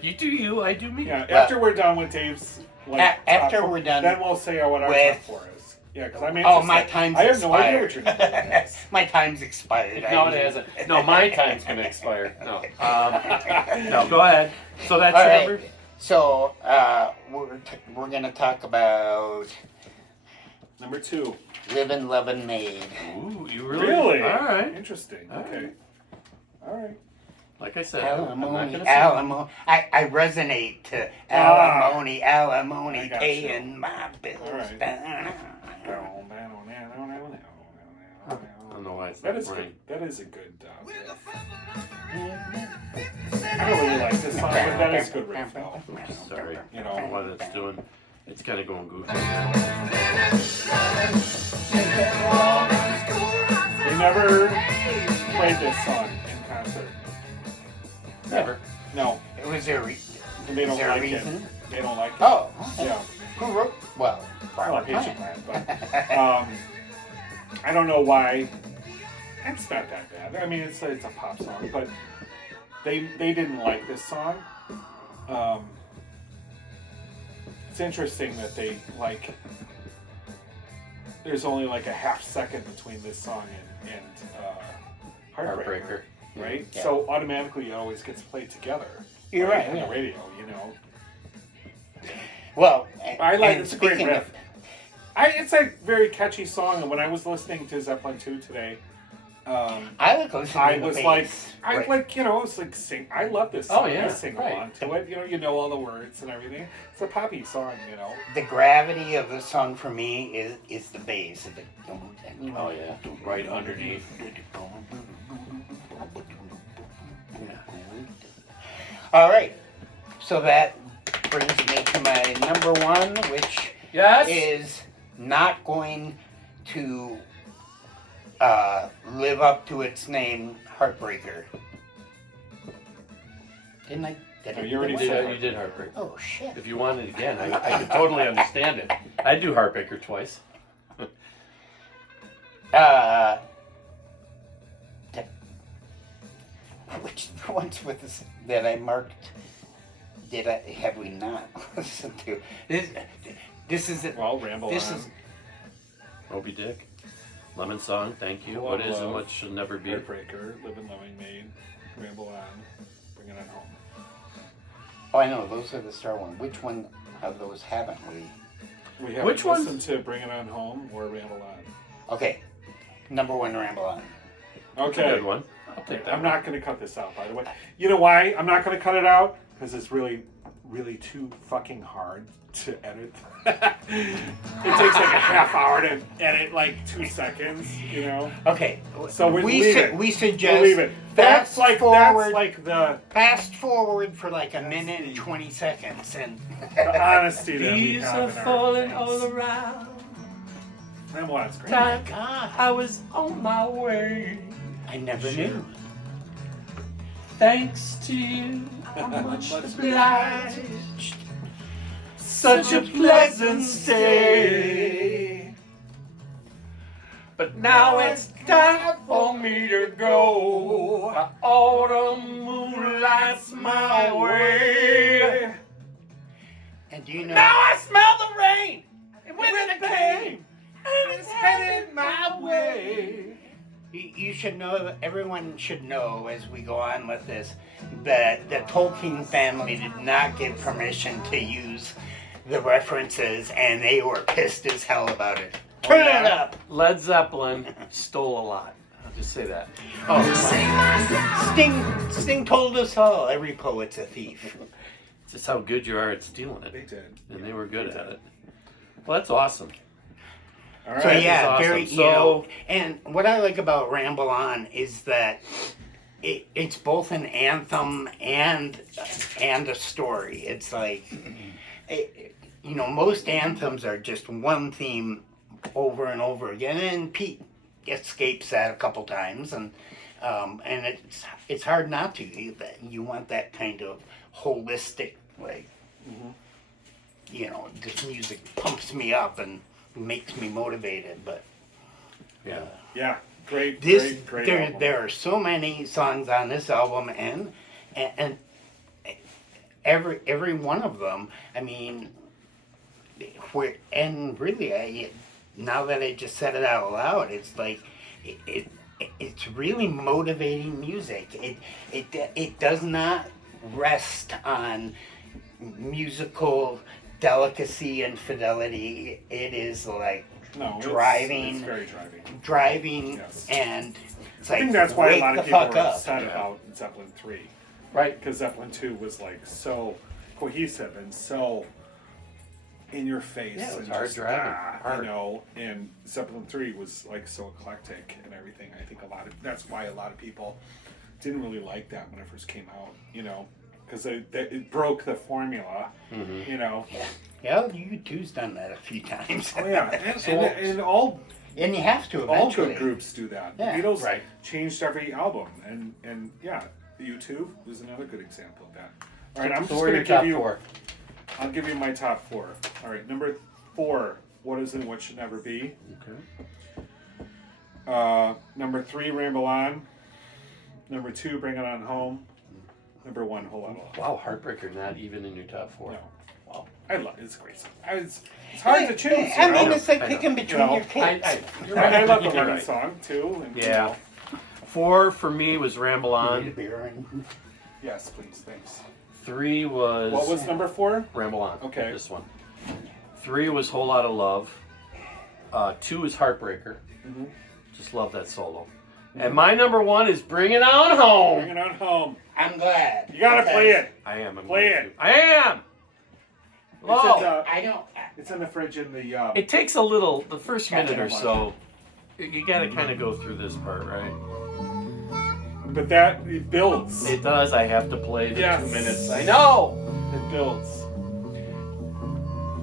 You do you. I do me. Yeah, Well- after we're done with Dave's, after top we're done then we'll say what our with- top 4 is. Yeah, because I'm Oh, interested. my time's I have expired. no idea what your number 1 is. My time's expired. No, it hasn't. No, my time's gonna expire. No. No, go ahead. So that's All your right. number. So we're gonna talk about Number 2. Livin', Lovin', Made. Ooh, you really? Really? All right. Interesting. All Okay. All right. Like I said, I'm not Alimony, gonna say. alimony. I resonate to Ah. alimony, I alimony, got paying my bills. All right. I don't know why it's That not is playing. good. That is a good riff. I don't really like this song, but that is a good riff, though. Sorry. You know. What it's doing. It's kind of going goofy. We never played this song in concert. Never. No, Was there they is don't there a like reason? it. They don't like it. Oh, okay. Yeah. Who wrote? Well, Well, Robert Patient Plant. Plant, but I don't know why. It's not that bad. I mean, it's a pop song, but they didn't like this song. It's interesting that they like. There's only like a half second between this song and Heartbreaker, right? Yeah. So automatically it always gets played together. You're right, on yeah. the radio, you know. Well, I like and it's a great speaking riff. It's a very catchy song, and when I was listening to Zeppelin 2 today, I like listening I to the was bass. like, Right. it's like sing. I love this Oh, song. yeah, I sing right. along to it. You know all the words and everything. It's a poppy song, you know. The gravity of the song for me is the bass. Oh yeah. Right underneath. All right. So that brings me to my number one, which Yes. is not going to live up to its name, Heartbreaker. Didn't I? Did I? You already You did. did, you did Heartbreaker. Oh shit. If you wanted it again, I could totally understand it. I'd do Heartbreaker twice. That, which ones with this that I marked? Have we not listened to? This is it. Well, ramble This on. is Moby Dick, Lemon Song, Thank You, Love, What Is and Love, What Should Never Be. Heartbreaker, Live and Loving Maid, Ramble On, Bring It On Home. Oh, I know those are the star ones. Which one of those haven't we? We haven't Which ones? listened to Bring It On Home or Ramble On. Okay, number one, Ramble On. That's a Okay. good one. I'll take that. I'm one. not going to cut this out, by the way. You know why I'm not going to cut it out? Because it's really, really too fucking hard to edit. It takes like a half hour to edit like 2 seconds, you know? Okay, So we leave it. we suggest We'll leave it. fast forward, the fast forward for like a minute and 20 seconds, and honesty that we Leaves have are in our falling things. all around. Ramble On's great. Time God, I was on my way. I never knew. Thanks to you, I'm much Much obliged. Such a pleasant stay. But now it's time for me to go. The autumn moonlights my way. And do you know? Now I smell the rain. And when it came, and it's headed my way. You should know, everyone should know as we go on with this, that the Tolkien family did not get permission to use the references, and they were pissed as hell about it. Turn it up! Led Zeppelin stole a lot. I'll just say that. Oh, Sting told us all, every poet's a thief. It's just how good you are at stealing They it. did. And they were good at it. Well, that's awesome. All right. So yeah, awesome. very, you know, and what I like about Ramble On is that it's both an anthem and a story. It's like, you know, most anthems are just one theme over and over again, and Pete escapes that a couple times, and it's hard not to. You want that kind of holistic, like, you know, this music pumps me up and makes me motivated, but Yeah. Yeah. Great. this Great album. there are so many songs on this album, and every one of them, I mean, and really, now that I just said it out loud, it's like it's really motivating music. It does not rest on musical delicacy and fidelity. It is like No, driving. It's very driving. Yes. And it's I like, think that's why a wake lot the of people fuck were up. upset about Zeppelin 3. Right. Because Zeppelin 2 was like so cohesive and so in your face. Yeah, it was and hard just, driving. You Hard. know, and Zeppelin 3 was like so eclectic and everything. I think that's why a lot of people didn't really like that when it first came out, you know, because it broke the formula, you know. Yeah, U2's done that a few times. Oh yeah, and all And you have to all eventually. good groups do that. Yeah, the Beatles right. changed every album, and yeah, U2 was another good example of that. All right, I'm So just what are going your to give top you. four? I'll give you my top 4. All right, number 4, What Is and What Should Never Be. Okay. Number 3, Ramble On. Number 2, Bring It On Home. Number 1, Whole Lot of Love. Wow, Heartbreaker not even in your top 4. No. Wow. I love it's a great song. It's hard to choose. I mean, you know? it's like I know. picking between You know, your kids. You're right. I love the You're Lemon right. song too. And, Yeah. you know, 4 for me was Ramble Need a On. beer and- yes, please, thanks. 3 was What was number 4? Ramble On. Okay. This one. 3 was Whole Lot of Love. 2 is Heartbreaker. Mhm. Just love that solo. And my number 1 is Bring It On Home. Bring It On Home. I'm glad. You gotta play because it. I am. I'm Play going it. to. I am. It's in Low. the, I don't. it's in the fridge in the. It takes a little, the first Catch minute or up on so, you gotta kind of go through this part, right? But that, it builds. It does. I have to play the Yes. 2 minutes. I know. It builds.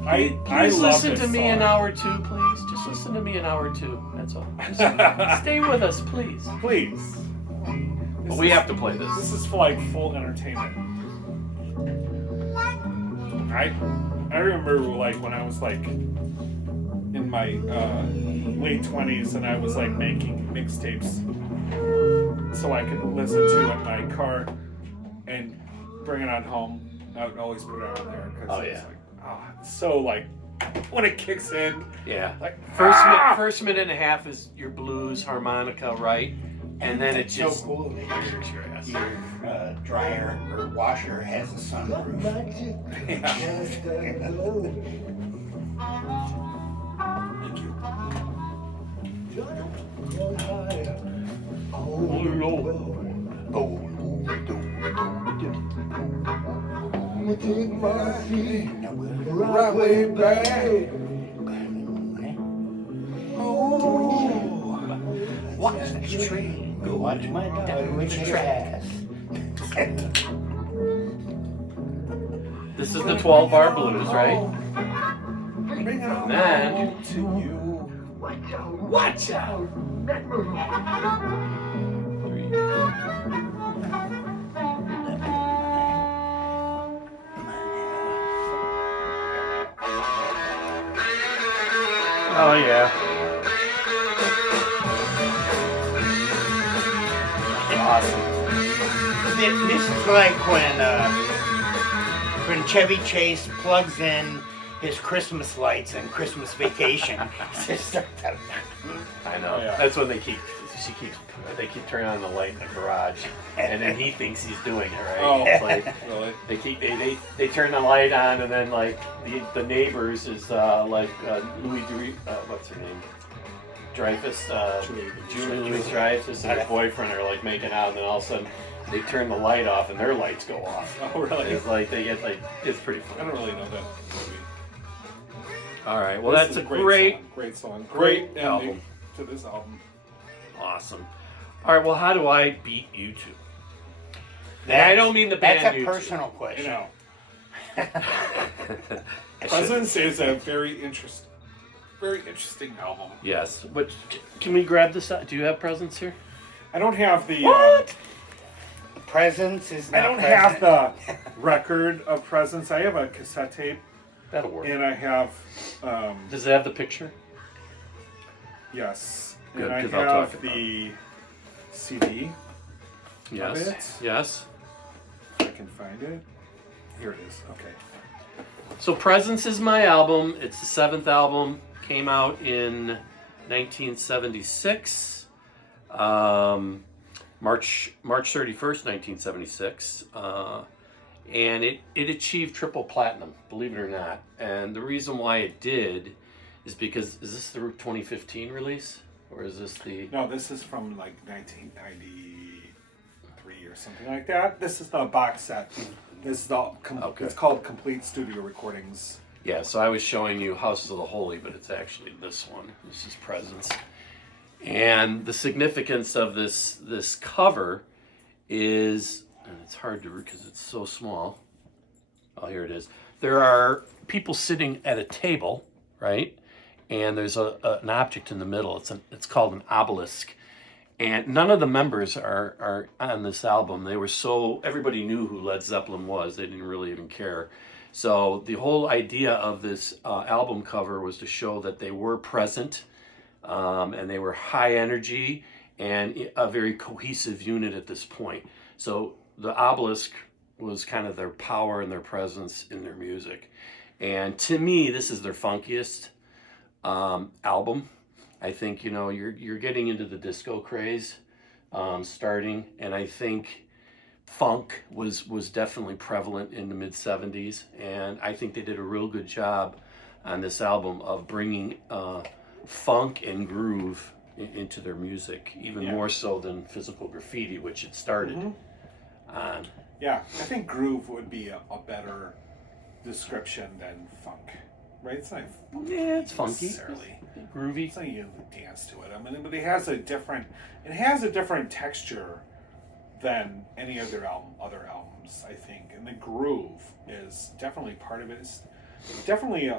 Please I love listen this to me song. an hour or two, please. Just listen to me an hour or two. That's all. Just stay with us, please. Please. But we have to play this. This is for like full entertainment. I remember like when I was like in my late 20s and I was like making mixtapes so I could listen to in my car and bring it on home. I would always put it on there because it's like, it's so like when it kicks in. Yeah. Like First minute and a half is your blues, harmonica, right? And then it It's just so cool that your dryer or washer has a sunroof. Take my feet right way back. Watch the tree. Go watch my dog with the trash. this is the 12-bar blues, right? Bring it And then on to you. watch out. Oh yeah. Awesome. This is like when Chevy Chase plugs in his Christmas lights and Christmas Vacation. I know. Yeah. That's when they keep turning on the light in the garage, and then he thinks he's doing it right. Oh, It's like really? they turn the light on, and then like the neighbors is Louis what's her name? Dreyfus, Julie Louis Dreyfus and her boyfriend are like making out, and then all of a sudden they turn the light off and their lights go off. Oh, really? It's like they get like it's pretty I funny. don't really know that movie. All right, well This that's is a great song. great Ending album. to this album. Awesome. All right, well, how do I beat you two? And I don't mean the band. That's a U2. personal You question. know, I should- Presence is a very interesting album. Yes, but can we grab this out? Do you have presents here? I don't have the. Presence is not I don't present. have the record of Presence. I have a cassette tape, That'll work. and I have. Does it have the picture? Yes. Good, and I 'cause I'll talk have about the CD. Yes. it? Yes. If I can find it. Here it is. Okay. So Presence is my album. It's the 7th album. Came out in 1976. March 31st, 1976. And it achieved triple platinum, believe it or not. And the reason why it did is because, is this the 2015 release? Or is this the... No, this is from like 1993 or something like that. This is the box set. This is the Okay. It's called Complete Studio Recordings. Yeah, so I was showing you Houses of the Holy, but it's actually this one. This is Presence. And the significance of this cover is, and it's hard to read because it's so small. Oh, here it is. There are people sitting at a table, right? And there's an object in the middle. It's called an obelisk. And none of the members are on this album. Everybody knew who Led Zeppelin was. They didn't really even care. So the whole idea of this album cover was to show that they were present, and they were high energy and a very cohesive unit at this point. So the obelisk was kind of their power and their presence in their music. And to me, this is their funkiest album. I think, you're getting into the disco craze starting, and I think funk was definitely prevalent in the mid 70s, and I think they did a real good job on this album of bringing funk and groove into their music, even more so than Physical Graffiti, which it started on. Yeah, I think groove would be a better description than funk, right? It's not Yeah, it's funky, necessarily. groovy. It's not you dance to it. I mean, but it has a different texture than any other other albums, I think. And the groove is definitely part of it. It's definitely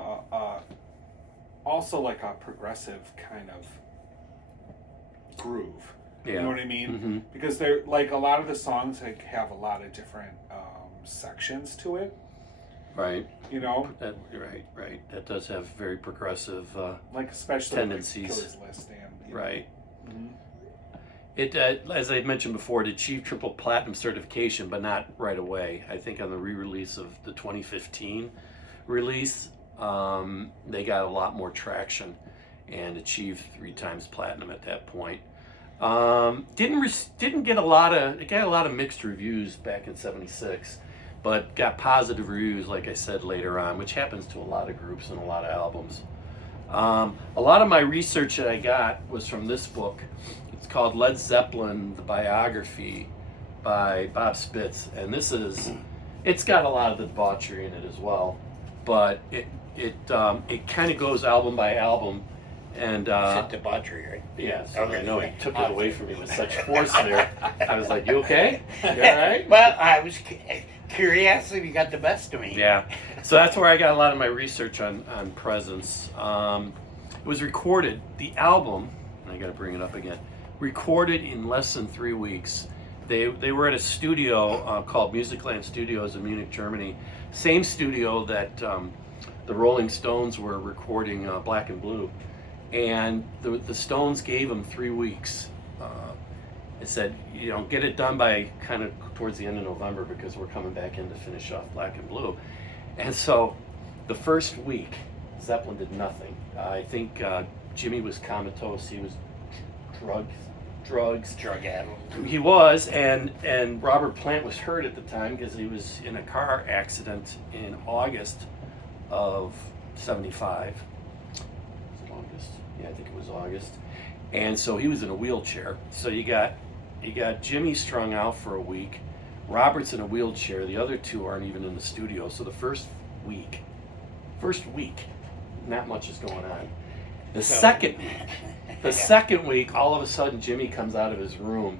also like a progressive kind of groove. Yeah. You know what I mean? Mm-hmm. Because they're like a lot of the songs like have a lot of different sections to it. Right. You know, Right. That does have very progressive like especially tendencies. Like Killer's List and Right. Mm-hmm. It, as I mentioned before, it achieved triple platinum certification, but not right away. I think on the re-release of the 2015 release, they got a lot more traction and achieved 3 times platinum at that point. Didn't get a lot of, it got a lot of mixed reviews back in '76, but got positive reviews, like I said, later on, which happens to a lot of groups and a lot of albums. A lot of my research that I got was from this book. It's called Led Zeppelin, the Biography by Bob Spitz, and it's got a lot of the debauchery in it as well, but it kind of goes album by album, and It's debauchery, right? yes, Okay. I know he took it away from me with such force there. I was like, "You okay? You all right?" Well, I was curiosity got the best of me. Yeah, so that's where I got a lot of my research on Presence. It was recorded, the album, and I got to bring it up again, recorded in less than 3 weeks. They were at a studio called Musicland Studios in Munich, Germany. Same studio that the Rolling Stones were recording Black and Blue. And the Stones gave them 3 weeks. It said, get it done by kind of towards the end of November because we're coming back in to finish off Black and Blue. And so the first week, Zeppelin did nothing. I think Jimmy was comatose. He was drugs. Drug addled. He was, and Robert Plant was hurt at the time because he was in a car accident in August of '75. Was it August? Yeah, I think it was August. And so he was in a wheelchair. So you got Jimmy strung out for a week. Robert's in a wheelchair. The other two aren't even in the studio. So the first week, not much is going on. The second week, all of a sudden, Jimmy comes out of his room,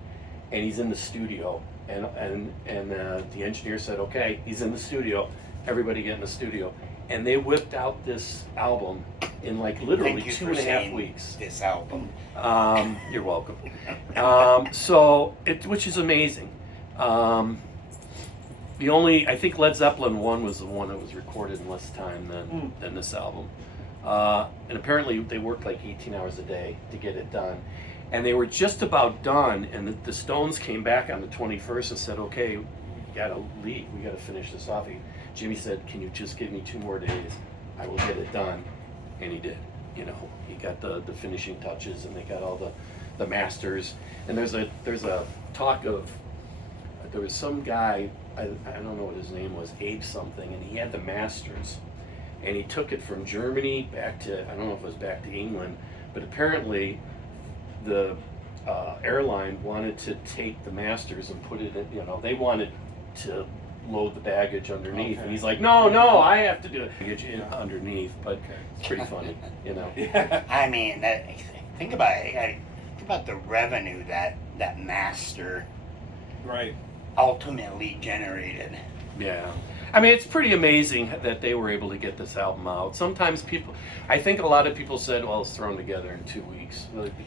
and he's in the studio. And the engineer said, "Okay, he's in the studio. Everybody get in the studio." And they whipped out this album in like literally 2.5 weeks. This album. You're welcome. Which is amazing. I think Led Zeppelin 1 was the one that was recorded in less time than this album. And apparently they worked like 18 hours a day to get it done. And they were just about done, and the Stones came back on the 21st and said, "Okay, we gotta leave. We gotta finish this off." Jimmy said, "Can you just give me 2 more days? I will get it done." And he did. He got the finishing touches, and they got all the masters. And there's a talk of, there was some guy, I don't know what his name was, Abe something, and he had the masters. And he took it from Germany back to, I don't know if it was back to England, but apparently the airline wanted to take the masters and put it in, they wanted to load the baggage underneath. Okay. And he's like, no, I have to do it. Baggage underneath, but it's pretty funny, Yeah. I mean, think about it. Think about the revenue that master Right. ultimately generated. Yeah. I mean, it's pretty amazing that they were able to get this album out. Sometimes I think a lot of people said, well, it's thrown together in 2 weeks. Like the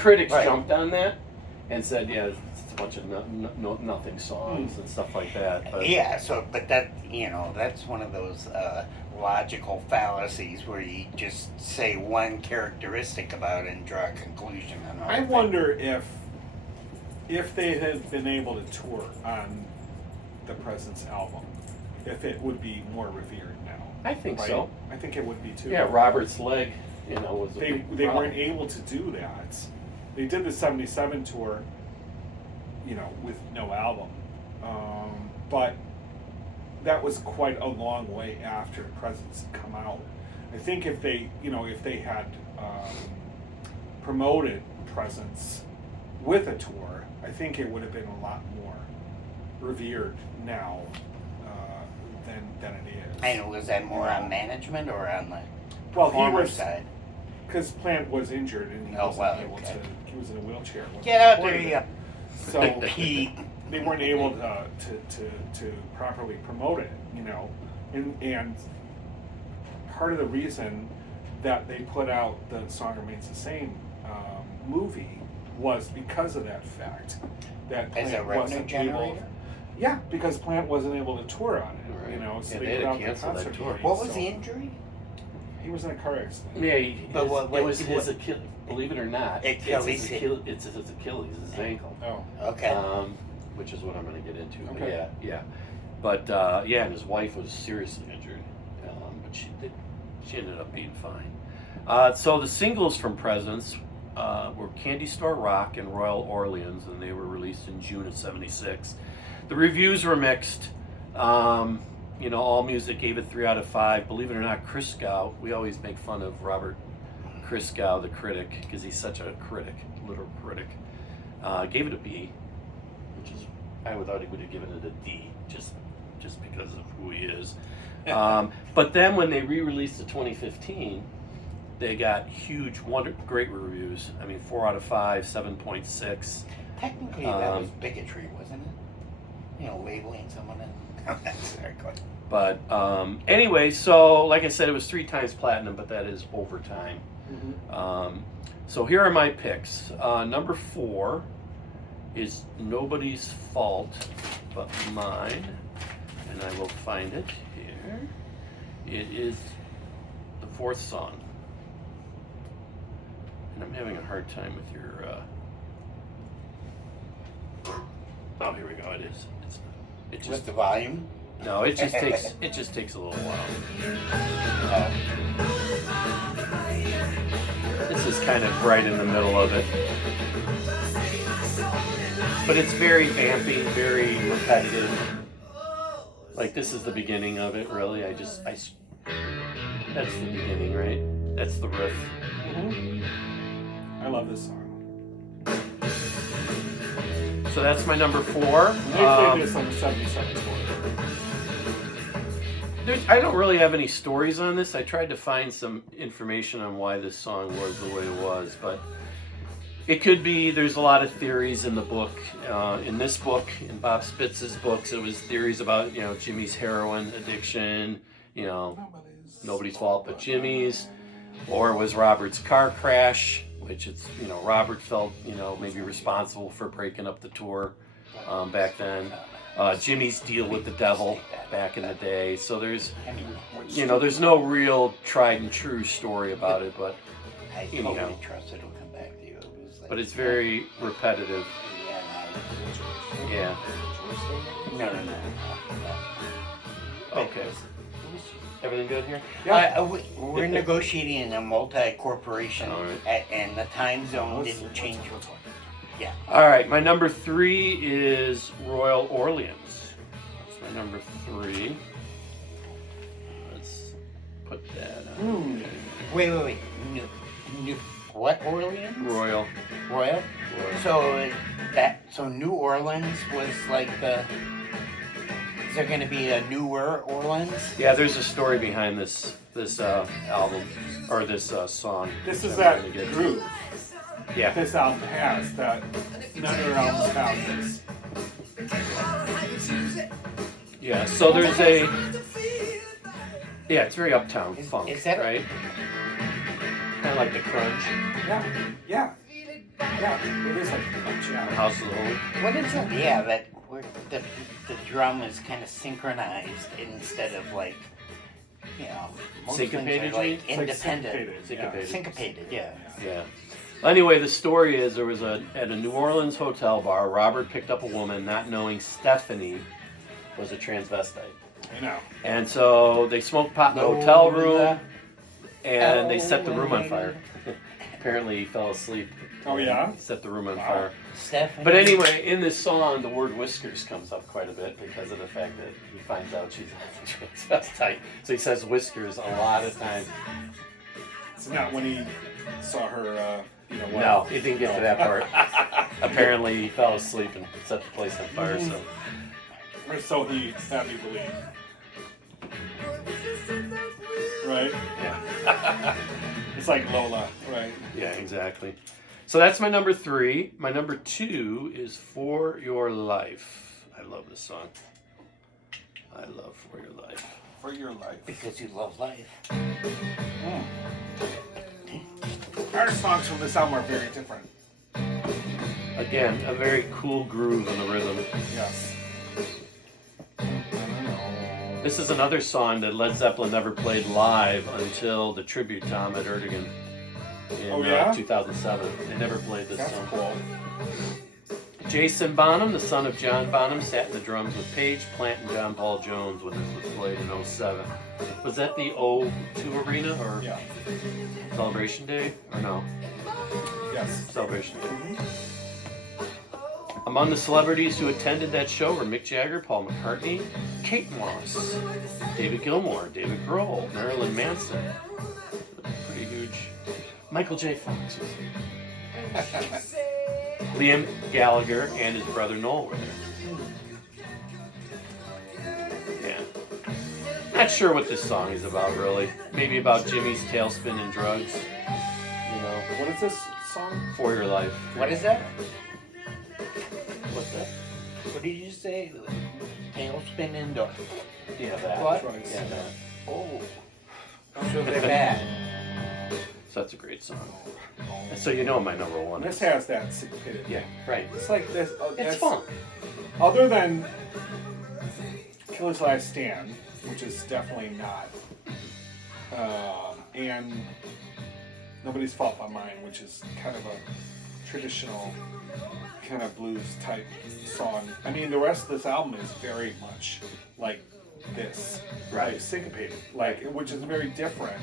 critics right. jumped on that and said, yeah, it's a bunch of nothing songs and stuff like that. But, yeah, but that, that's one of those logical fallacies where you just say one characteristic about it and draw a conclusion on all I of it. wonder if they had been able to tour on the Presence album, if it would be more revered now. I think right? so. I think it would be too. Yeah, Robert's leg, was a They big weren't problem. able to do that. They did the '77 tour, with no album, but that was quite a long way after Presence had come out. I think if they had promoted Presence with a tour, I think it would have been a lot more revered now than it is. And was that more on management or on the Well, performer side? Because Plant was injured and he Oh, wasn't well, able okay. to. He was in a wheelchair. Get out there, you So Pete. they weren't able to properly promote it, and part of the reason that they put out the Song Remains the Same movie was because of that fact. That As a Plant revenue wasn't generator? able. Yeah, because Plant wasn't able to tour on it, Right. so Yeah, they they put had out to the cancel that concert tour. dates, What was so- the injury? He was in a car accident. Yeah, But it was his Achilles. Believe it or not, Achilles. it's his Achilles, his ankle. Oh, Okay. Which is what I'm going to get into. But Okay. yeah. But and his wife was seriously injured, but she ended up being fine. So the singles from Presence were Candy Store Rock and Royal Orleans, and they were released in June of '76. The reviews were mixed. All Music gave it 3 out of 5. Believe it or not, Christgau, we always make fun of Robert Christgau, the critic, because he's such a critic, literal critic. Gave it a B, which is, I would thought he would have given it a D, just because of who he is. But then when they re-released the 2015, they got huge, great reviews. I mean, 4 out of 5, 7.6. Technically, that was bigotry, wasn't it? Labeling someone in. Sorry, go ahead. But anyway, so like I said, it was 3 times platinum, but that is overtime. So here are my picks. Number 4 is Nobody's Fault But Mine, and I will find it here. It is the 4th song, and I'm having a hard time with your. Oh, here we go. It is. It With just the volume? no. It just takes a little while. This is kind of right in the middle of it, but it's very vampy, very repetitive. Like this is the beginning of it. Really, that's the beginning, right? That's the riff. I love this song. So that's my number 4. They played this on the 77 tour. I don't really have any stories on this. I tried to find some information on why this song was the way it was, but it could be, there's a lot of theories in the book. In this book, in Bob Spitz's books, it was theories about, Jimmy's heroin addiction, Nobody's Fault But Jimmy's, or it was Robert's car crash, which it's, Robert felt, maybe responsible for breaking up the tour back then. Jimmy's deal with the devil back in the day. So there's, there's no real tried and true story about it, but I totally trust it'll come back to you. but it's very repetitive. Yeah. No. Okay. Everything good here? We're negotiating a multi-corporation, All right. and the time zone didn't change. Yeah. All right, my number 3 is Royal Orleans. That's my number 3. Let's put that on. Wait. New what Orleans? Royal. Royal? So New Orleans was like the. Is there going to be a newer Orleans? Yeah, there's a story behind this album, or this song. This is that that we're gonna get to. groove Yeah. this album has that none of their albums have this. Yeah, so there's a. Yeah, it's very uptown funk, is that- right? Kind of like the crunch, Yeah, it is like yeah. House of the Holy. What is it? Yeah, that where the drum is kind of synchronized instead of like, most things Syncopated, are like you mean? It's like independent. syncopated, Syncopated, yeah. Yeah. Anyway, the story is there was at a New Orleans hotel bar, Robert picked up a woman not knowing Stephanie was a transvestite. I know. And so they smoked pot in the hotel room and they set the room on fire. Apparently he fell asleep. Oh, yeah? Set the room on Wow. fire. Stephanie. But anyway, in this song, the word whiskers comes up quite a bit because of the fact that he finds out she's a transvestite. So he says whiskers a lot of times. It's not when he saw her, what? No, he didn't get to that part. Apparently he fell asleep and set the place on fire. So Or so he had me believe. Right? yeah, It's like Lola, right? yeah, exactly. So that's my number 3. My number 2 is For Your Life. I love this song. I love For Your Life. For Your Life. Because you love life. Our songs from this album are very different. Again, a very cool groove in the rhythm. Yes. This is another song that Led Zeppelin never played live until the tribute to Ahmet Ertegun in 2007. They never played this That's song. cool. Jason Bonham, the son of John Bonham, sat in the drums with Page, Plant, and John Paul Jones when this was played in 07. Was that the O2 Arena or Yeah. Celebration Day? Or no? Yes. Celebration Day. Among the celebrities who attended that show were Mick Jagger, Paul McCartney, Kate Moss, David Gilmour, David Grohl, Marilyn Manson. Pretty huge. Michael J. Fox was there. Liam Gallagher and his brother Noel were there. Yeah. Not sure what this song is about, really. Maybe about Jimmy's tailspin and drugs. You know, What is this song? For Your Life. What is that? What's that? What did you say? Tailspin indoor. Yeah, that. What? Drugs. Yeah, that. Oh. So they're bad. So that's a great song. And so you know my number 1 This is. has that syncopated. Yeah, right. It's like this. It's that's- fun. Other than Killer's Last Stand, which is definitely not, and Nobody's Fault But Mine, which is kind of a traditional kind of blues type song. I mean, the rest of this album is very much like this, Right. syncopated, like, which is very different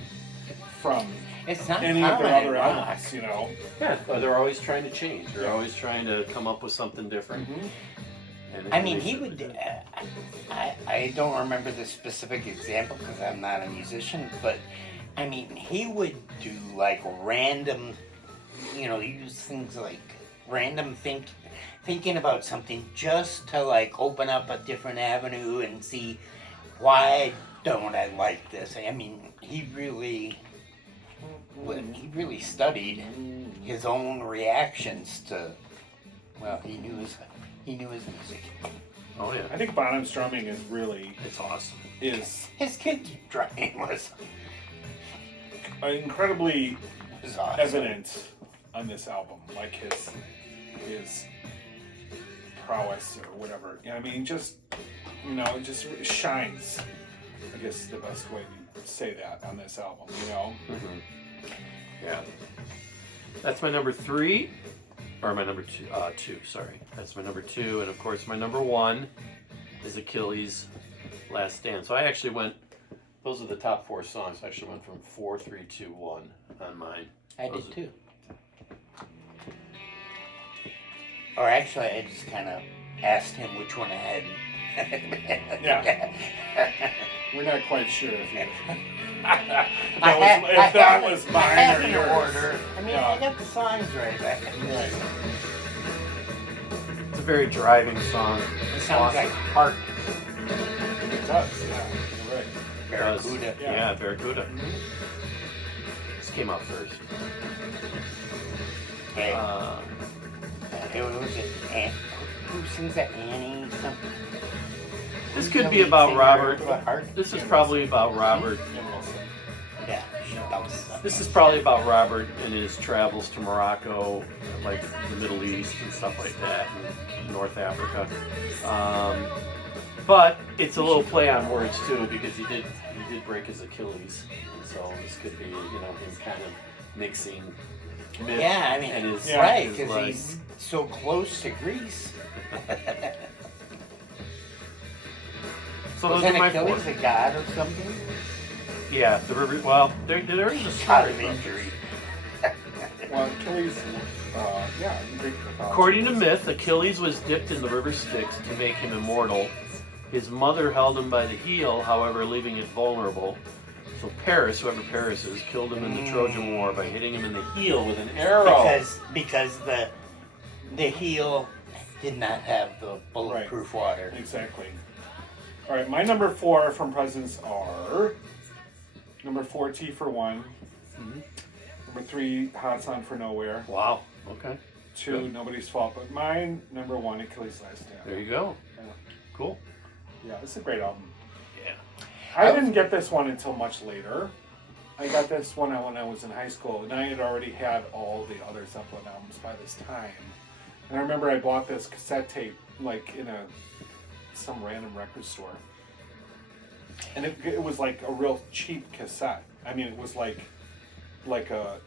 from It's not any of their common in other rock. albums, you know. Yeah, but they're always trying to change. They're Yeah. always trying to come up with something different. Mhm. And I mean, they he certainly would. did. I don't remember the specific example because I'm not a musician, but I mean, he would do like random, use things like random thinking about something just to like open up a different avenue and see why don't I like this. I mean, he really studied his own reactions to. Well, he knew his music. Oh yeah, I think Bonham's drumming is really it's awesome. is His kid drumming was incredibly awesome. evident on this album, like his prowess or whatever. I mean, just it just shines. I guess is the best way to say that on this album. Mm-hmm. Yeah, that's my number 3, or my number 2. Sorry, that's my number 2, and of course my number 1 is Achilles' Last Stand. So I actually went. Those are the top 4 songs. I actually went from 4, 3, 2, 1 on mine. I Those did are- too. Or actually, I just kind of asked him which one I had. Yeah. We're not quite sure if you. If that was I mine have or in yours. order. I mean, Yeah. I got the songs right. Right. It's a very driving song. It sounds like Heart, It does. Yeah. You're right. Barracuda. Yeah, Barracuda. This came out first. Hey, Uh, who was it? Who sings that? Annie something? this could The be lead about singer Robert. of Heart? This is probably about Robert. Jim Wilson. Yeah, that was something. This is probably about Robert and his travels to Morocco, like the Middle East and stuff like that, and North Africa. But it's a little play on words too, because he did break his Achilles, and so this could be him kind of mixing myth Yeah, I mean, and his right, his, because like- he's so close to Greece. So Was those are my Achilles 4. a god or something? Yeah, the river. Well, there is a God story. of about injury. Well, Achilles. Yeah. Greek mythology. According to myth, Achilles was dipped in the river Styx to make him immortal. His mother held him by the heel, however, leaving it vulnerable. So Paris, whoever Paris is, killed him in the Trojan War by hitting him in the heel with an arrow. Because the heel did not have the bulletproof water. Exactly. All right, my number 4 from Presidents are number 4, T for One. Mhm. Number 3, Hot Sun for Nowhere. Wow. Okay. 2, Good. Nobody's Fault But Mine. Number 1, Achilles' Last Stand. There you go. Yeah. Cool. Yeah, it's a great album. Yeah. I didn't get this one until much later. I got this one when I was in high school, and I had already had all the other Zeppelin albums by this time. And I remember I bought this cassette tape like in some random record store, and it was like a real cheap cassette. I mean, it was like a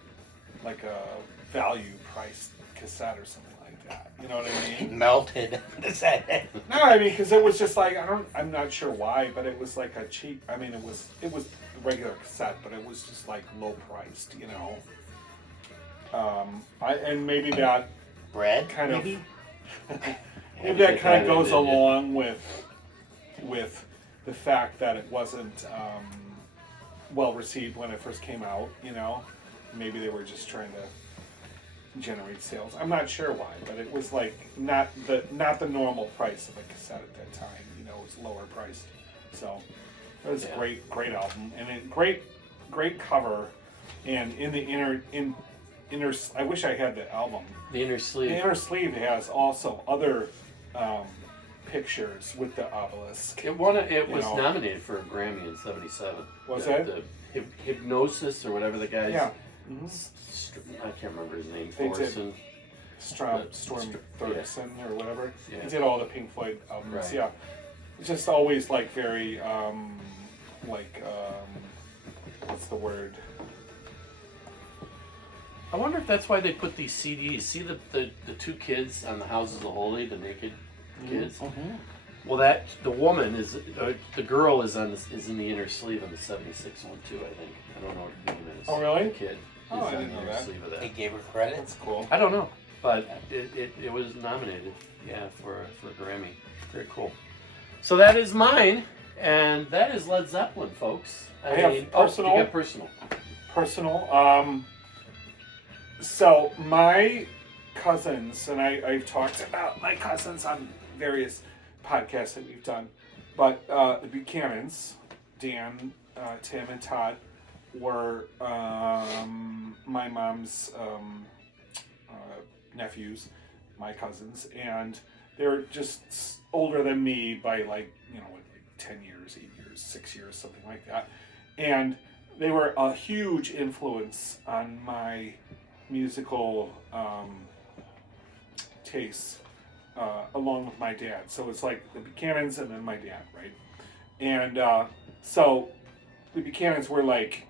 value priced cassette or something like that. You know what I mean? Melted. Is that it? No, I mean, because it was just like I'm not sure why, but it was like a cheap. I mean, it was the regular cassette, but it was just like low priced, you know. And maybe that Bread, kind of maybe? maybe that kind of Kinda goes did, yeah. along with the fact that it wasn't well received when it first came out. You know, maybe they were just trying to generate sales. I'm not sure why, but it was like not the normal price of a cassette at that time. You know, it was lower priced. So it was Yeah. a great album, and a great cover. And in the inner I wish I had the album. The inner sleeve. The inner sleeve has also other pictures with the obelisk. It won. It You was know. nominated for a Grammy in '77. Was the, it? The Hypnosis or whatever the guy's. Yeah. I can't remember his name. They did. Thorson. Storm Yeah. Thorson or whatever. Yeah. He did all the Pink Floyd albums. Right. Yeah, it's just always like very what's the word? I wonder if that's why they put these CDs. See the 2 kids on the Houses of Holy, the naked kids. Mm-hmm. Well, that the woman is the girl is in the inner sleeve on the '76 one too. I think. I don't know what her name is. Oh, really? The kid is Oh, I on didn't the know inner that. sleeve of They that. gave her credit. That's cool. I don't know, but it was nominated. Yeah, for a Grammy. Very cool. So that is mine, and that is Led Zeppelin, folks. I have personal. You got personal. Personal. So my cousins, and I've talked about my cousins on various podcasts that we've done, but the Buchanans, Dan, Tim, and Todd, were my mom's nephews, my cousins, and they're just older than me by 10 years, 8 years, 6 years, something like that. And they were a huge influence on my musical tastes, along with my dad. So it's like the Buchanans and then my dad, right? And so the Buchanans were like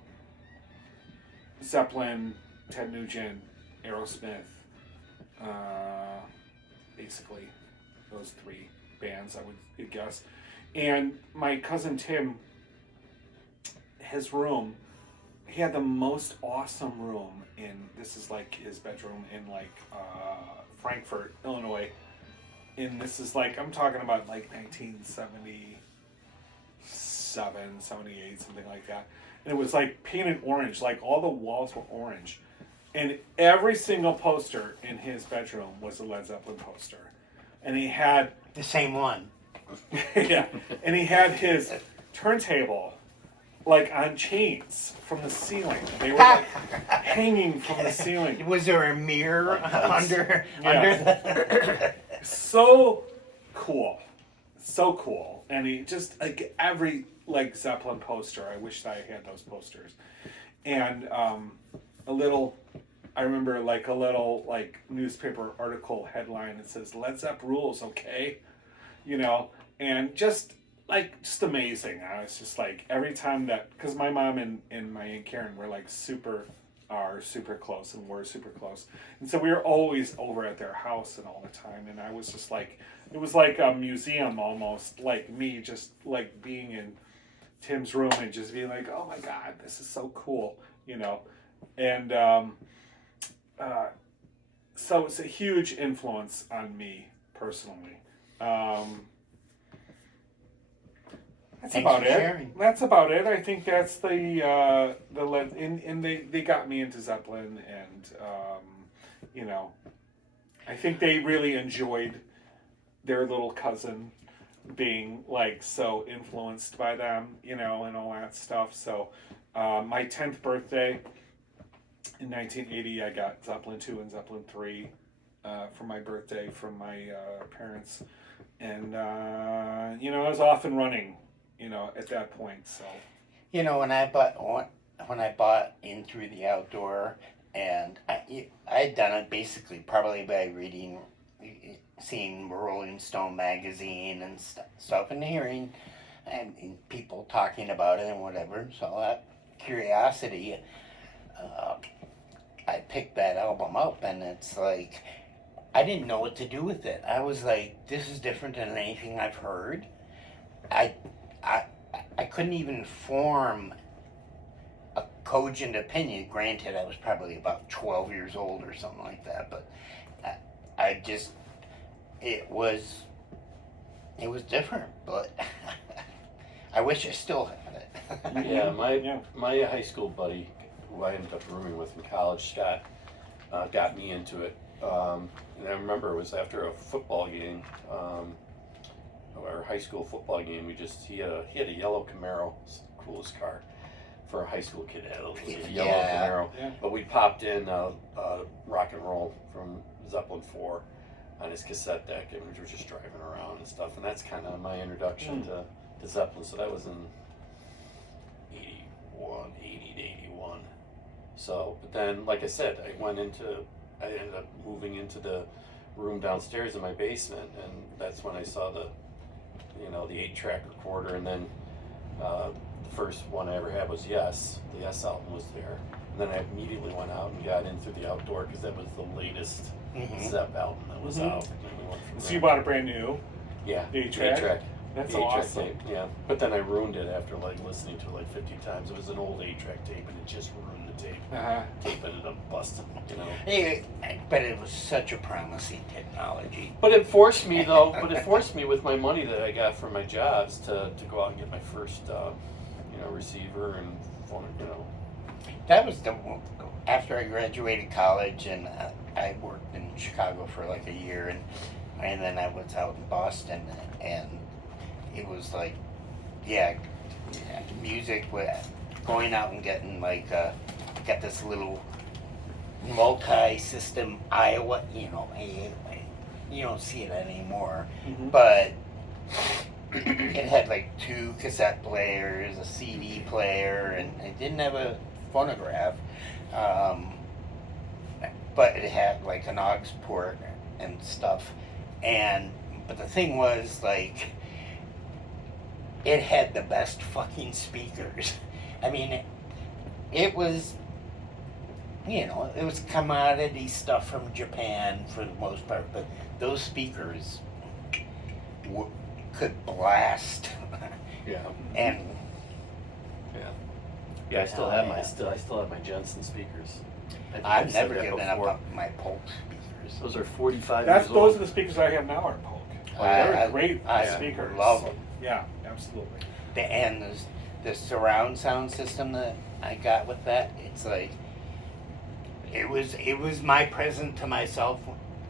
Zeppelin, Ted Nugent, Aerosmith, basically those 3 bands, I would guess. And my cousin Tim, his room, he had the most awesome room this is like his bedroom in Frankfort, Illinois. And this is I'm talking about 1977, 78, something like that. And it was painted orange, all the walls were orange. And every single poster in his bedroom was a Led Zeppelin poster. And he had The same one. yeah, and he had his turntable on chains from the ceiling. They were hanging from the ceiling. Was there a mirror under Yeah. the... So cool. So cool. And he just every Zeppelin poster, I wish that I had those posters. And I remember a little newspaper article headline that says Led Zepp rules, okay? You know, and just amazing. I was just every time that, because my mom and my Aunt Karen were super close, and we're super close, and so we were always over at their house and all the time, and I was just it was like a museum almost, me just being in Tim's room and just being oh my God, this is so cool, you know. And so it's a huge influence on me personally. That's Thanks about for it. sharing. That's about it. I think that's the and they got me into Zeppelin, and you know, I think they really enjoyed their little cousin being so influenced by them, you know, and all that stuff. So my 10th birthday, In 1980, I got Zeppelin 2 and Zeppelin 3 for my birthday from my parents. And, I was off and running, at that point. So, When I bought In Through the Outdoor, and I had done it basically probably by reading, seeing Rolling Stone magazine and stuff, and hearing and people talking about it and whatever. So that curiosity, I picked that album up, and it's like I didn't know what to do with it. I was like, this is different than anything I've heard. I couldn't even form a cogent opinion. Granted, I was probably about 12 years old or something like that, but it was different, but I wish I still had it. Yeah, my high school buddy, who I ended up rooming with in college, Scott, got me into it. And I remember it was after a football game, our high school football game. He had a yellow Camaro, it's the coolest car for a high school kid. It was a yellow Camaro, but we popped in rock and roll from Zeppelin 4 on his cassette deck, and we were just driving around and stuff. And that's kind of my introduction to Zeppelin. So that was in 80 to 81. So, but then, like I said, I ended up moving into the room downstairs in my basement, and that's when I saw the 8-track recorder, and then the first one I ever had was Yes. The Yes album was there, and then I immediately went out and got In Through the Outdoor because that was the latest Zepp album that was out. And we went from so there. you bought a brand new? Yeah, the 8-track? 8-track. That's The 8-track awesome. tape, yeah. But then I ruined it after listening to it 50 times. It was an old 8-track tape, and it just ruined the tape. Tape ended up busting, But it was such a promising technology. But it forced me with my money that I got from my jobs to go out and get my first, receiver and phone, That was after I graduated college, and I worked in Chicago for like a year, and then I was out in Boston, and it was like, music with going out and getting got this little multi-system Iowa, you don't see it anymore, but it had like 2 cassette players, a CD player, and it didn't have a phonograph, but it had like an aux port and stuff, but the thing was, like, it had the best fucking speakers. I mean, it was, it was commodity stuff from Japan for the most part, but those speakers could blast. Yeah. And I still have my Jensen speakers. I've said never that given before. up my Polk speakers. Those are 45 Those years old. are the speakers I have now are Polk. I They're great I speakers. love them. Yeah, absolutely. And the surround sound system that I got with that, it's like, it was my present to myself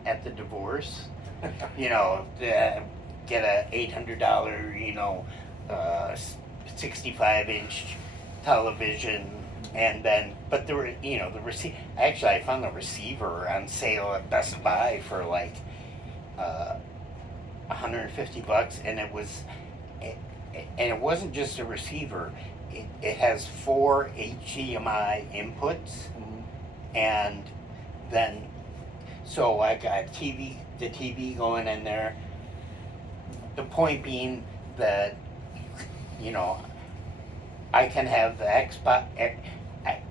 at the divorce. To get a $800, 65-inch television, and then, but there were, the receiver. Actually, I found the receiver on sale at Best Buy for like $150, and it wasn't just a receiver. It has 4 HDMI inputs, and then so I got the TV going in there. The point being that I can have the Xbox.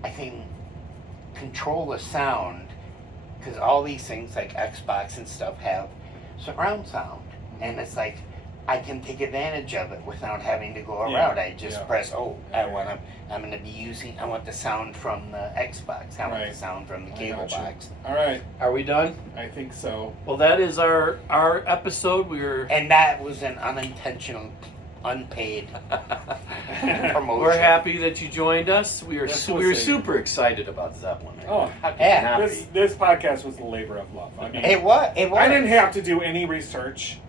I can control the sound because all these things like Xbox and stuff have surround sound, and it's like I can take advantage of it without having to go around. I just press. I want the sound from the Xbox. I want the sound from the cable box. All right, Are we done? I think so. Well, that is our episode. And that was an unintentional, unpaid promotion. We're happy that you joined us. We were Yes, super excited about Zeppelin. Oh, How could you not This be? podcast was a labor of love. I mean, It was. I didn't have to do any research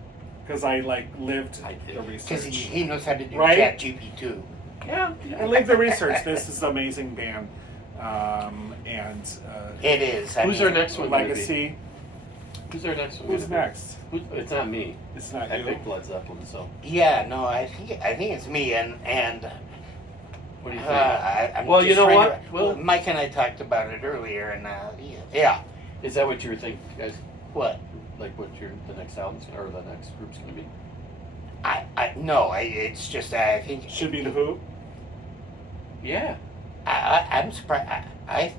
because I lived I did. the Because research. he knows how to do Right? ChatGPT too. Yeah. I lived the research. This is an amazing band. and It is. I Who's mean, our next one? gonna be? Legacy. Who's our next one? Who's gonna be? next? It's not me. It's not I you. picked Led Zeppelin, so Yeah, no, I think it's me, and what do you think? I'm Well, just you know trying what? to- Well- Mike and I talked about it earlier, and yeah. Is that what you were thinking, guys? What? Like what the next album's or the next group's gonna be? It's just I think Should be the Who. Yeah. I'm surprised. I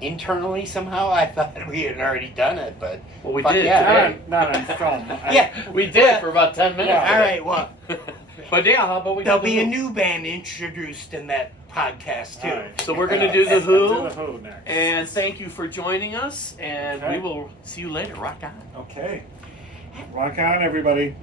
internally somehow I thought we had already done it, but Well, we fuck did. yeah. today. Not on film. Yeah. We did for about 10 minutes. Yeah. All right, well, But yeah, how about we there'll do the be a Who? new band introduced in that podcast too. All right. So we're gonna do the Who. Do the Who next. And thank you for joining us, and Okay. we will see you later. Rock on. Okay. Rock on, everybody.